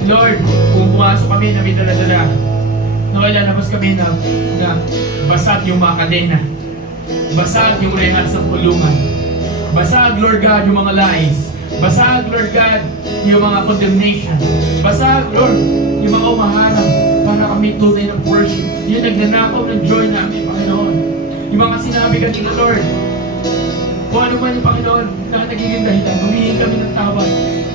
Lord, kung pumasok kami na may dala-dala, na lalabas kami na basag yung mga kadena, basag yung rehas sa kulungan, basag, Lord God, yung mga lies, basag, Lord God, yung mga condemnation, basag, Lord, yung mga umaharang para kami tunay ng worship, yung nagnanakaw ng joy namin, Panginoon. Yung mga sinabi kanina, Lord, kung ano man yung Panginoon na nagiging dahilan, humihingi kami ng tawad.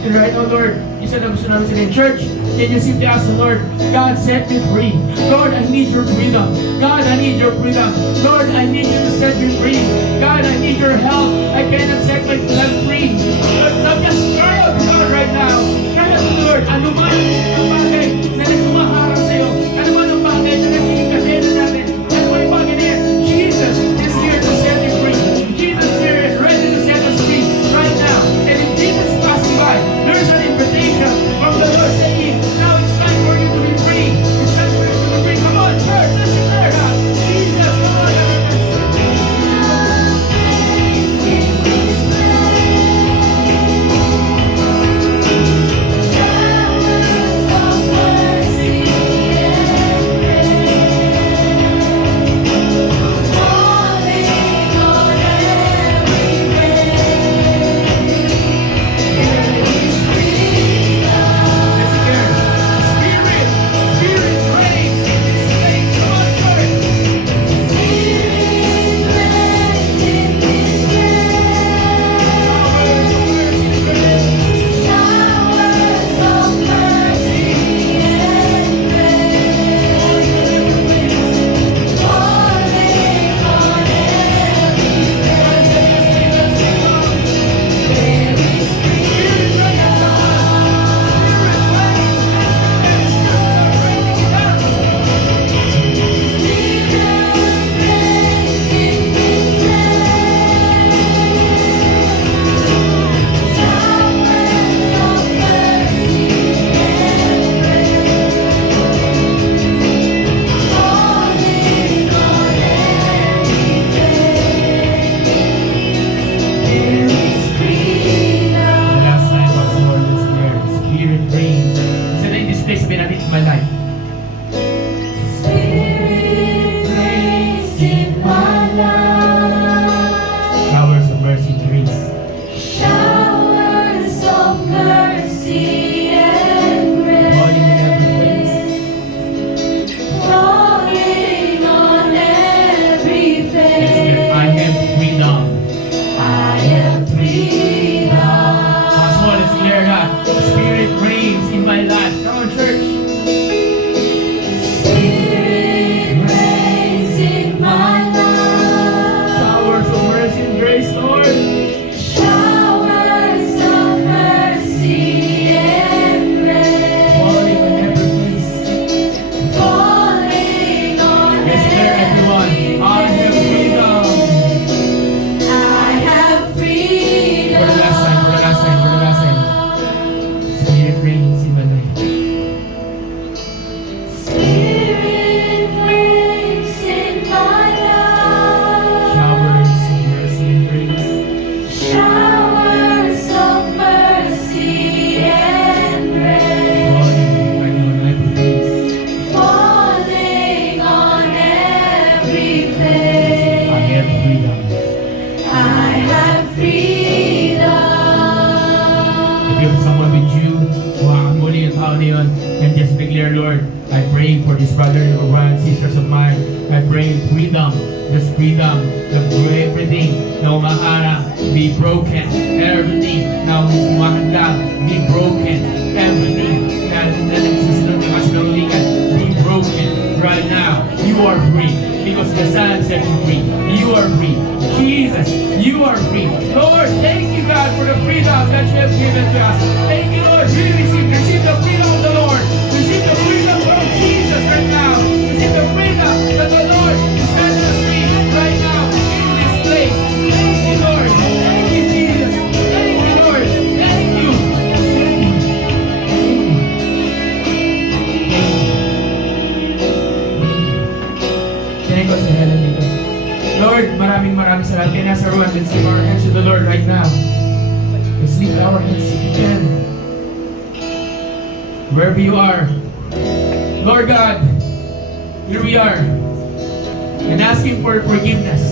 And right now, Lord, isa na gusto namin sabihin, Church, can you simply ask the Lord, God, set me free. Lord, I need your freedom. God, I need your freedom. Lord, I need you to set me free. God, I need your help. I cannot set myself free. Lord, now just cry out to God right now. Cry out to the Lord, ano man ang bagay na nagkumaharap sa'yo, ano man ang bagay na nagiging kadena natin, ano man yung bagay na yan, Jesus is here to set you free. Jesus is here and ready to set us free right now. And if Jesus is passing by, there's an invitation from the Lord saying, now it's time for you to be free. It's time for you to be free. Come on, church, let's declare that. Jesus, come on, Jesus. lift our hands to the Lord right now. Let's lift our hands if you can. Wherever you are. Lord God, here we are. And asking for forgiveness.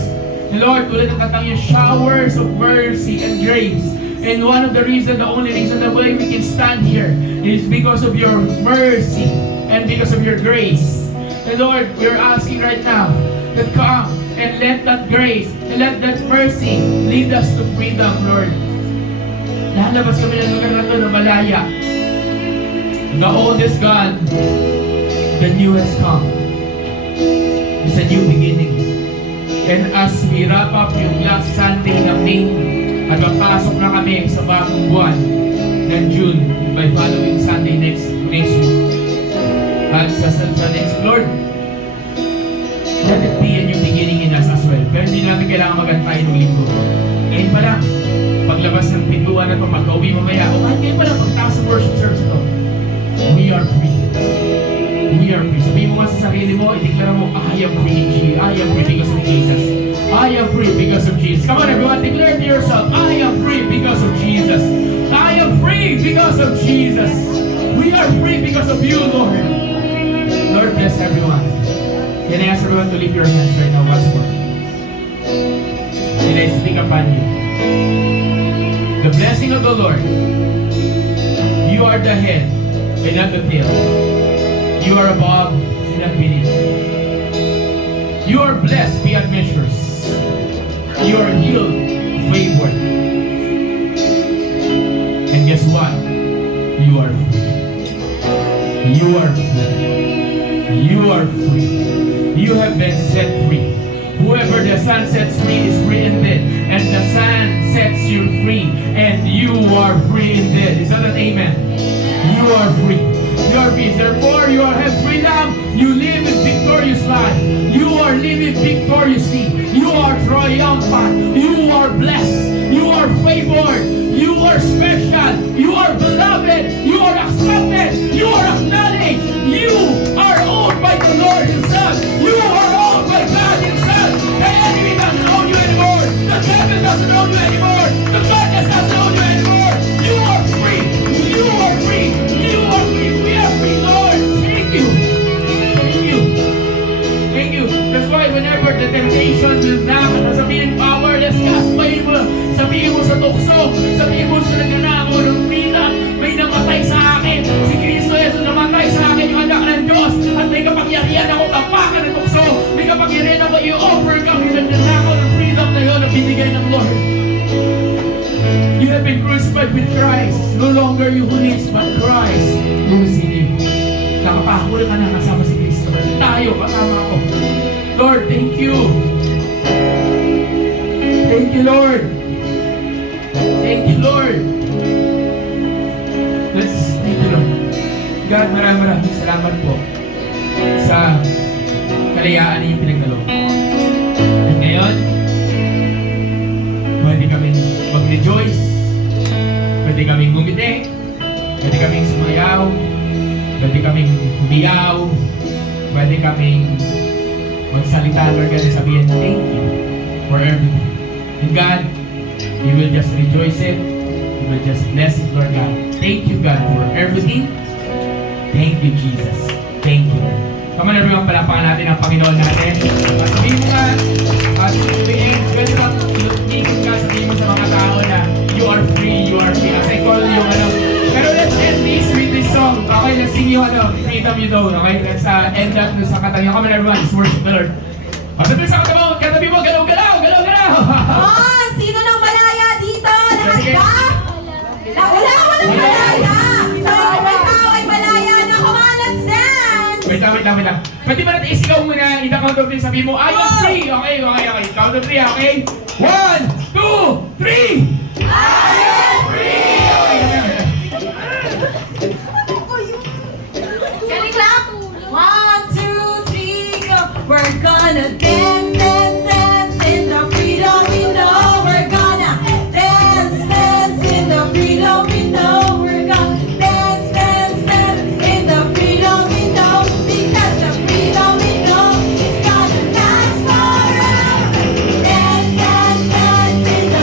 And Lord, tulad ng katang yung showers of mercy and grace. And one of the reasons, the only reason that way we can stand here is because of your mercy and because of your grace. And Lord, we're asking right now that come and let that grace and let that mercy lead us to freedom, Lord. Lalabas kami ng lugar na ito na malaya. The old is gone. The new has come. It's a new beginning. And as we wrap up yung last Sunday na May, at papasok na kami sa bagong buwan ng June by following Sunday next week. At sa next, Lord, let it be a new beginning in us as well. Pero hindi namin kailangan magantay ng linggo. Ngayon pa lang, paglabas ng pintuan na ito, mag-uwi mamaya, o ngayon pa lang, pagtakas sa worship service ito, we are free. We are free. Sabihin mo nga sa sarili mo, i-declare mo, I am free. I am free because of Jesus. I am free because of Jesus. Come on everyone, declare to yourself, I am free because of Jesus. I am free because of Jesus. We are free because of you, Lord. Lord, bless everyone. Can I ask everyone to lift your hands right now once more? Can I speak upon you? The blessing of the Lord. You are the head and not the tail. You are above and not beneath. You are blessed beyond measures. You are healed, favored. And guess what? You are free. You are free. You are free. You have been set free. Whoever the Son sets free is free indeed. And the Son sets you free. And you are free indeed. Is that an amen? You are free. You are free. Therefore, you have freedom. You live a victorious life. You are living victoriously. You are triumphant. You are blessed. You are favored. You are special. You are beloved. You are accepted. You are acknowledged. You are owned by the Lord Himself. You are owned by God Himself. The enemy doesn't own you anymore. The devil doesn't own you anymore. The darkness doesn't own you anymore. You are free. You are free. You are free. We are free, Lord. Thank you. Thank you. Thank you. That's why whenever the temptation will knock, sabihin powerless ka, sabihin mo sa tukso, sabihin mo sa nagnanako ng freedom, may namatay sa akin. Si Kristo Jesus namatay sa akin, yung anak ng Diyos, at may kapangyarihan ako tapakan ng tukso, may kapangyarihan ako i-overcome yung nagnanako ng freedom na yun na binigay ng Lord. You have been crucified with Christ. No longer you who lives, but Christ who is in you. Nakapahuli ka na kasama si Kristo. Tayo, kasama ako. Lord, thank you. Thank you, Lord. Thank you, Lord. Thank you, Lord. God, maraming salamat po sa kalayaan niyong pinagdalo. At ngayon, pwede kami mag-rejoice, pwede kaming ngumiti, pwede kaming sumayaw, pwede kaming humiyaw, pwede kaming magsalita, Lord God, and sabihin, thank you for everything. And God, you will just rejoice it, you will just bless it, Lord God. Thank you, God, for everything. Thank you, Jesus. Thank you, Lord. Come on, everyone, palapakan natin ang Panginoon natin. Sabihin mo nga, sabihin ka, sabihin mo sa mga tao na you are free, as I call you, Pero let's end this with this song. Okay, let's sing yung freedom you know. Okay, let's end up sa katanya. Come on, everyone, let's worship the Lord. Sabihin sa katabi mo, galaw, galaw, galaw, galaw. Oh, sino nang malaya dito? Lahat ba? Wala malaya. So, ikaw ay malaya na. Come on, let's dance. Wait lang. Pwede ba natin isigaw muna, in the count of 3, sabihin mo, I am free. Okay. Count of 3, okay? 1, 2, 3. I am free. Galing lang. 1, 2, 3, go. We're gonna dance, dance, dance in the freedom we know. We're gonna dance, dance in the freedom we know. We're gonna dance, dance, dance in the freedom we know. Because the freedom we know is gonna last forever. Dance, dance, dance in the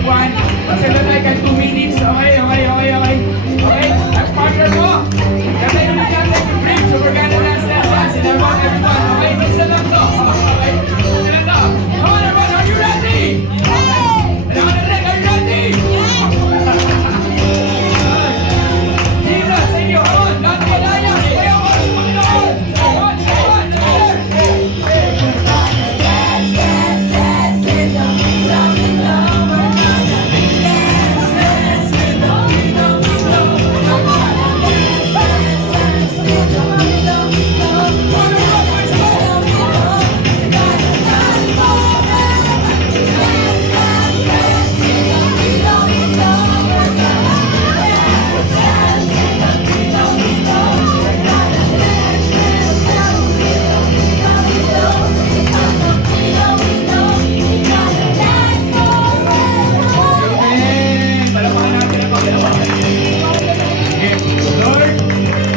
group 1. Magsalita tayo kahit 2 minutes. Okay. Okay, at partner mo. Ganda yung nag-take yung break. So we're gonna dance. And I want everyone. Okay, basta lang to. Okay, basta lang to. Come on everyone, are you ready? And ako na rin, are you ready? Jesus, sa inyo, come on. Lahat kayo laya. Kayo ako sa Panginoon. Come on, Amen. Palapakan natin ang Panginoon. Okay. Lord,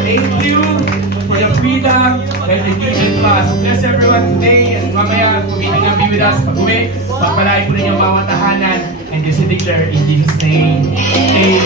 thank you for the freedom that you given to us. Bless everyone today and mamaya kumita nga be with us. Pag-uwi, pagpalain po ninyo ang bawat tahanan and just declare in Jesus' name. Amen.